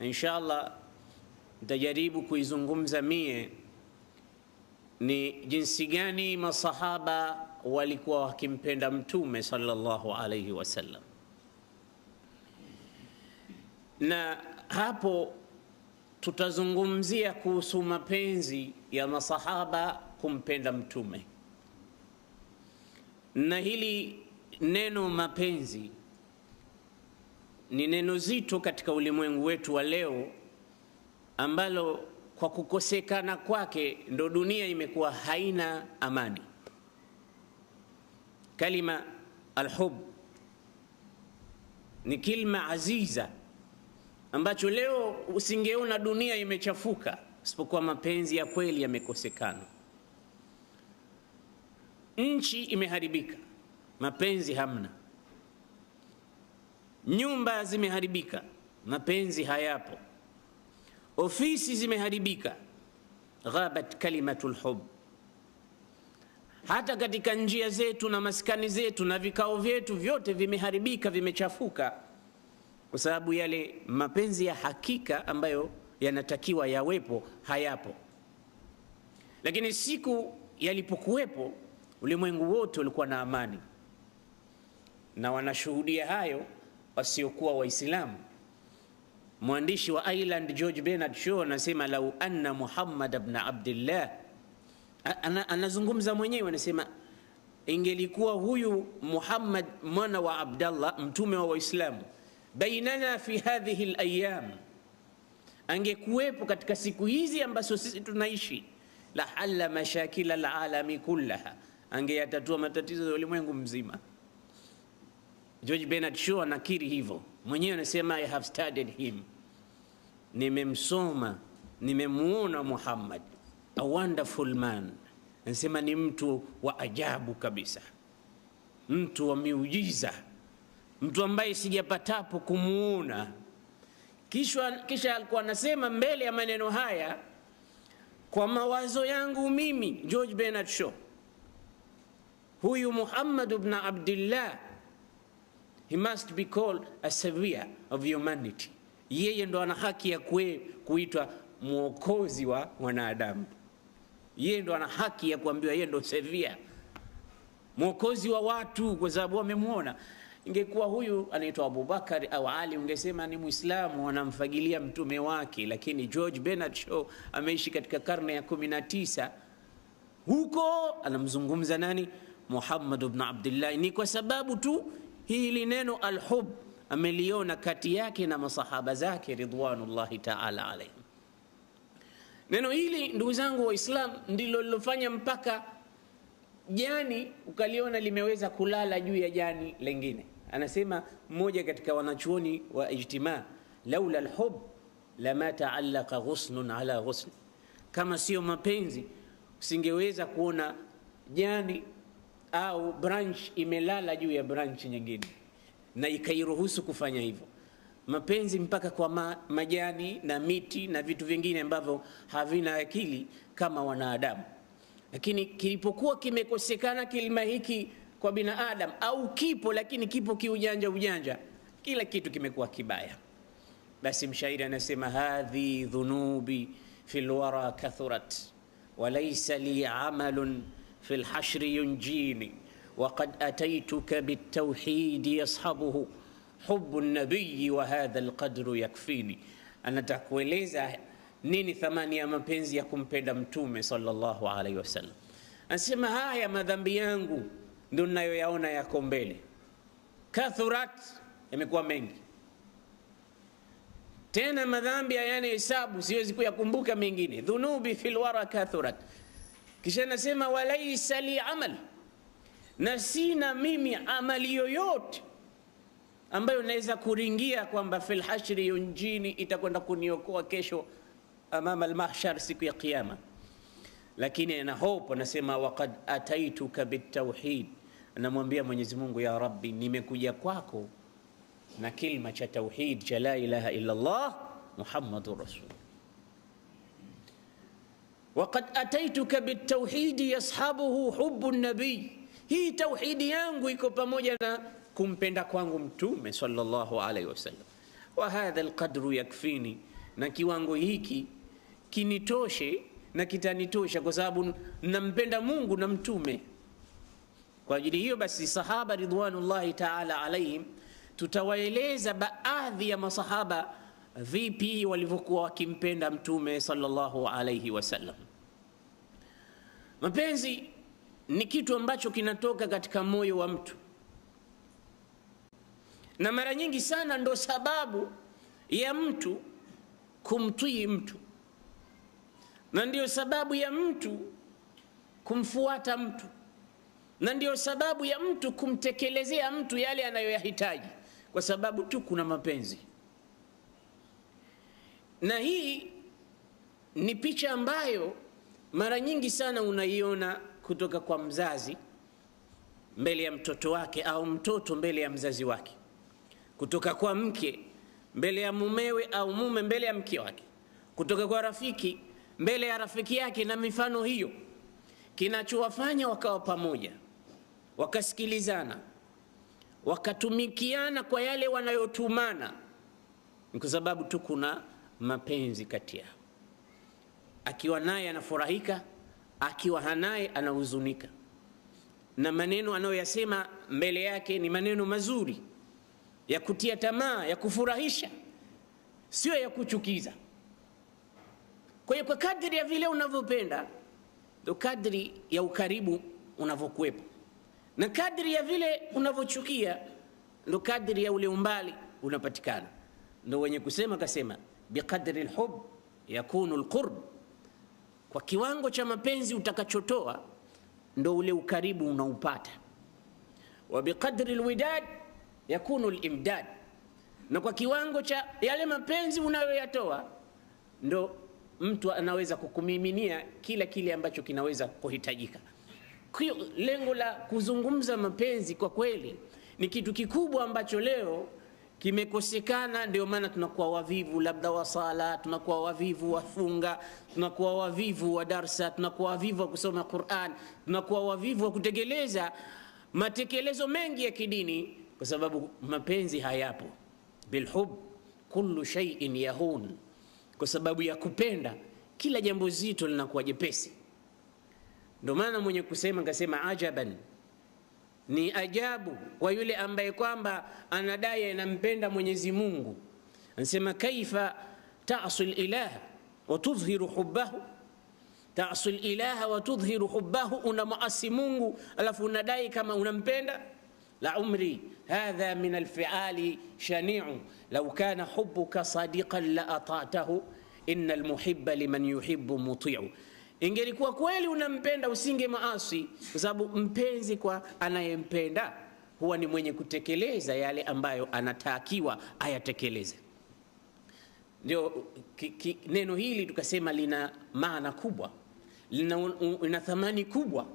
insha Allah nitajaribu kuizungumza mie, ni jinsi gani masahaba walikuwa wakimpenda mtume sallallahu alayhi wasallam. Na hapo tutazungumzia kuhusu mapenzi ya masahaba kumpenda mtume. Na hili neno mapenzi ni neno zito katika ulimwengu wetu wa leo, ambalo kwa kukosekana kwake ndo dunia imekuwa haina amani. Kalima alhub ni kilma aziza ambacho leo usingeona dunia imechafuka isipokuwa mapenzi ya kweli yamekosekana. Nchi imeharibika, mapenzi hamna. Nyumba zimeharibika, mapenzi hayapo. Ofisi zimeharibika, ghabat kalimatul hub. Hata katika njia zetu na maskani zetu na vikao vyetu vyote vimeharibika, vimechafuka, kwa sababu yale mapenzi ya hakika ambayo yanatakiwa yawepo hayapo. Lakini siku yalipokuwepo, ulimwengu wote ulikuwa na amani, na wanashuhudia hayo wasiokuwa Waislamu. Mwandishi wa Ireland George Bernard Shaw anasema lau anna Muhammad ibn Abdullah, anazungumza mwenyewe, anasema ingelikuwa huyu Muhammad mwana wa Abdullah mtume wa Waislamu bainana fi hadhihi alayam, angekuwepo katika siku hizi ambazo sisi tunaishi, la halla mashakila alalami kullaha, angeyatatua matatizo ya ulimwengu mzima. George Bernard Shaw anakiri hivyo mwenyewe, anasema I have studied him, nimemsoma, nimemuona Muhammad, a wonderful man. Anasema ni mtu wa ajabu kabisa, mtu wa miujiza, mtu ambaye sijapatapo kumuona. Kisha alikuwa anasema mbele ya maneno haya, kwa mawazo yangu mimi George Bernard Shaw, huyu Muhammad ibn Abdullah, he must be called a savior of humanity. Yeye ndo ana haki ya kuitwa mwokozi wa wanadamu. Yeye ndo ana haki ya kuambiwa yeye ndo savior, mwokozi wa watu, kwa sababu wamemuona. Ingekuwa huyu anaitwa Abubakar au Ali, ungesema ni Muislamu anamfagilia mtume wake, lakini George Bernard Shaw ameishi katika karne ya 19, huko anamzungumza nani? Muhammad ibn Abdullah. Ni kwa sababu tu hili neno alhub ameliona kati yake na masahaba zake ridwanullahi ta'ala alayhim. Neno hili ndugu zangu Waislamu ndilo lilofanya mpaka jani ukaliona limeweza kulala juu ya jani lingine. Anasema mmoja katika wanachuoni wa ijtima, laula alhub lama ta'allaqa ghusnun ala ghusn, kama sio mapenzi usingeweza kuona jani au branch imelala juu ya branch nyingine na ikairuhusu kufanya hivyo. Mapenzi mpaka kwa majani na miti na vitu vingine ambavyo havina akili kama wanadamu. Lakini kilipokuwa kimekosekana kilima hiki kwa binadamu, au kipo lakini kipo kiujanja, kila kitu kimekuwa kibaya. Basi mshairi anasema, hadhi dhunubi fil wara kathurat wa laysa li amalun fil hashri yunjini wa qad ataituka bitawhid yashabuhu hubbu an-nabiy wa hadha al-qadru yakfini. Anataka kueleza nini thamani ya mapenzi ya kumpenda mtume sallallahu alaihi wasallam. Anasema haya madhambi yangu ndio ninayoyaona yako mbele, kathurat, yamekuwa mengi, tena madhambi hayana hesabu, siwezi kuyakumbuka mengine. Dhunubi fil wara kathurat. Kisha nasema walaysa li amal, na sina mimi amali yoyote ambayo naweza kuringia kwamba fil hashri yunjini, itakwenda kuniokoa kesho amama al-mahshar, siku ya kiyama. Lakini ana hope, anasema waqad ataituka bitawhid, anamwambia Mwenyezi Mungu, ya Rabbi, nimekuja kwako na kilma cha tauhid cha la ilaha illa Allah Muhammadur Rasul. Waqad ataituka bitawhid yashabuhu hubbu an-nabiy, hii tauhidi yangu iko pamoja na kumpenda kwangu mtume sallallahu alaihi wasallam. Wa hadha al-qadru yakfini, na kiwango hiki kinitoshe na kitanitosha kwa sababu nampenda Mungu na mtume. Kwa ajili hiyo basi sahaba ridwanullahi ta'ala alaihim, tutawaeleza baadhi ya masahaba vipi walivyokuwa wakimpenda mtume sallallahu alaihi wasallam. Mapenzi ni kitu ambacho kinatoka katika moyo wa mtu, na mara nyingi sana ndo sababu ya mtu kumtii mtu, na ndio sababu ya mtu kumfuata mtu, na ndio sababu ya mtu kumtekelezea mtu yale anayoyahitaji, kwa sababu tu kuna mapenzi. Na hii ni picha ambayo mara nyingi sana unaiona kutoka kwa mzazi mbele ya mtoto wake, au mtoto mbele ya mzazi wake, kutoka kwa mke mbele ya mumewe, au mume mbele ya mke wake, kutoka kwa rafiki mbele ya rafiki yake, na mifano hiyo. Kinachowafanya wakawa pamoja, wakasikilizana, wakatumikiana kwa yale wanayotumana, ni kwa sababu tu kuna mapenzi kati yao. Akiwa naye anafurahika, akiwa hanaye anahuzunika, na maneno anayoyasema mbele yake ni maneno mazuri ya kutia tamaa, ya kufurahisha, sio ya kuchukiza. Kwa hiyo kwa kadri ya vile unavyopenda ndo kadri ya ukaribu unavyokuwepo, na kadri ya vile unavyochukia ndo kadri ya ule umbali unapatikana. Ndo wenye kusema kasema biqadri alhub yakunu alqurb, kwa kiwango cha mapenzi utakachotoa ndo ule ukaribu unaupata. Wa biqadri alwidad yakunu alimdad, na kwa kiwango cha yale mapenzi unayoyatoa ndo mtu anaweza kukumiminia kile ambacho kinaweza kuhitajika. Kwa hiyo lengo la kuzungumza mapenzi kwa kweli ni kitu kikubwa ambacho leo kimekosekana, ndio maana tunakuwa wavivu labda wa sala, tunakuwa wavivu wa funga, tunakuwa wavivu wa darsa, tunakuwa wavivu wa kusoma Qur'an, tunakuwa wavivu wa kutekeleza matekelezo mengi ya kidini, kwa sababu mapenzi hayapo. Bilhub kullu shay'in yahun, kwa sababu ya kupenda kila jambo zito linakuwa jepesi. Ndio maana mwenye kusema kasema ajaban, ni ajabu kwa yule ambaye kwamba anadai anampenda Mwenyezi Mungu. Anasema kaifa ta'sul ilaha wa tudhhiru hubbahu, ta'sul ilaha wa tudhhiru hubbahu, unamwasi Mungu alafu unadai kama unampenda. La umri hadha min alfi'ali shani'u law kana hubbuka sadiqan la ata'tahu innal muhibba liman yuhibbu muti'u. Ingelikuwa kweli unampenda usinge maasi, kwa sababu mpenzi kwa anayempenda huwa ni mwenye kutekeleza yale ambayo anatakiwa ayatekeleze. Ndio neno hili tukasema lina maana kubwa, lina thamani kubwa,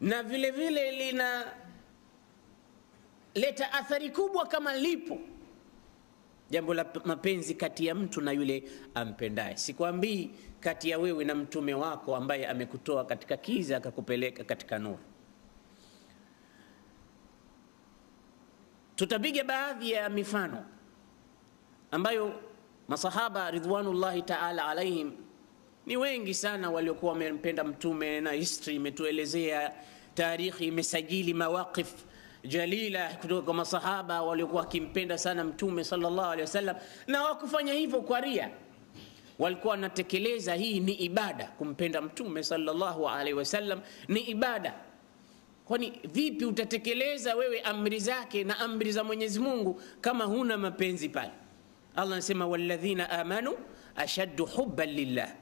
na vile vile lina leta athari kubwa kama lipo jambo la mapenzi kati ya mtu na yule ampendaye. Sikwambii kati ya wewe na mtume wako ambaye amekutoa katika kiza akakupeleka katika nuru. Tutapiga baadhi ya mifano ambayo masahaba ridwanullahi ta'ala alaihim ni wengi sana waliokuwa wamempenda mtume, na history imetuelezea, tarikhi imesajili mawaqif jalila kutoka kwa masahaba waliokuwa wakimpenda sana mtume sallallahu alaihi wasallam, na hawakufanya hivyo kwa ria. Walikuwa wanatekeleza, hii ni ibada, kumpenda mtume sallallahu alaihi wasallam ni ibada. Kwani vipi utatekeleza wewe amri zake na amri za Mwenyezi Mungu kama huna mapenzi pale? Allah anasema walladhina amanu ashaddu hubban lillah,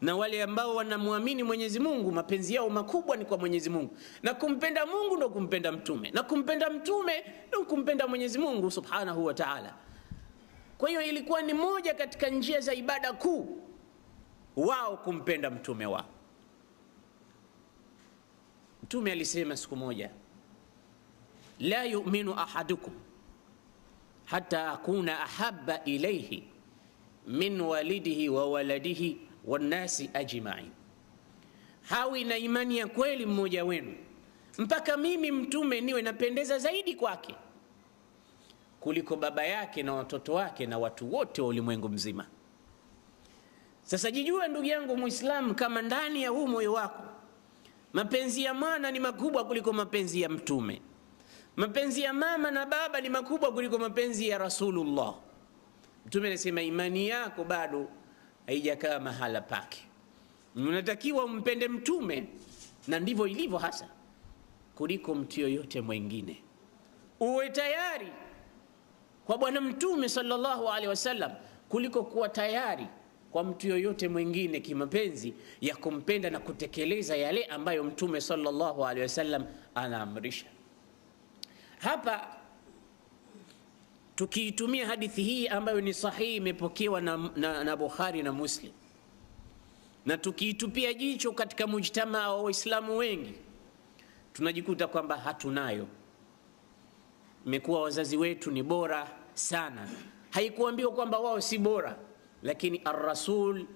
na wale ambao wanamwamini Mwenyezi Mungu mapenzi yao makubwa ni kwa Mwenyezi Mungu, na kumpenda Mungu ndio kumpenda mtume, na kumpenda mtume ndio kumpenda Mwenyezi Mungu subhanahu wa ta'ala. Kwa hiyo ilikuwa ni moja katika njia za ibada kuu wao kumpenda mtume wao. Mtume alisema siku moja, la yu'minu ahadukum hatta akuna ahabba ilayhi min walidihi wa waladihi wannasi ajma'in, hawi na imani ya kweli mmoja wenu mpaka mimi mtume niwe napendeza zaidi kwake kuliko baba yake na watoto wake na watu wote wa ulimwengu mzima. Sasa jijue ndugu yangu Muislamu, kama ndani ya huu moyo wako mapenzi ya mwana ni makubwa kuliko mapenzi ya mtume, mapenzi ya mama na baba ni makubwa kuliko mapenzi ya Rasulullah, mtume anasema imani yako bado haijakaa mahala pake. Unatakiwa umpende mtume, na ndivyo ilivyo hasa, kuliko mtu yoyote mwingine. Uwe tayari kwa bwana mtume sallallahu alaihi wasallam kuliko kuwa tayari kwa mtu yoyote mwingine kimapenzi ya kumpenda na kutekeleza yale ambayo mtume sallallahu alaihi wasallam anaamrisha. Hapa tukiitumia hadithi hii ambayo ni sahihi, imepokewa na Bukhari na Muslim, na tukiitupia jicho katika mujtamaa wa Waislamu wengi, tunajikuta kwamba hatunayo. Imekuwa wazazi wetu ni bora sana, haikuambiwa kwamba wao si bora, lakini ar-Rasul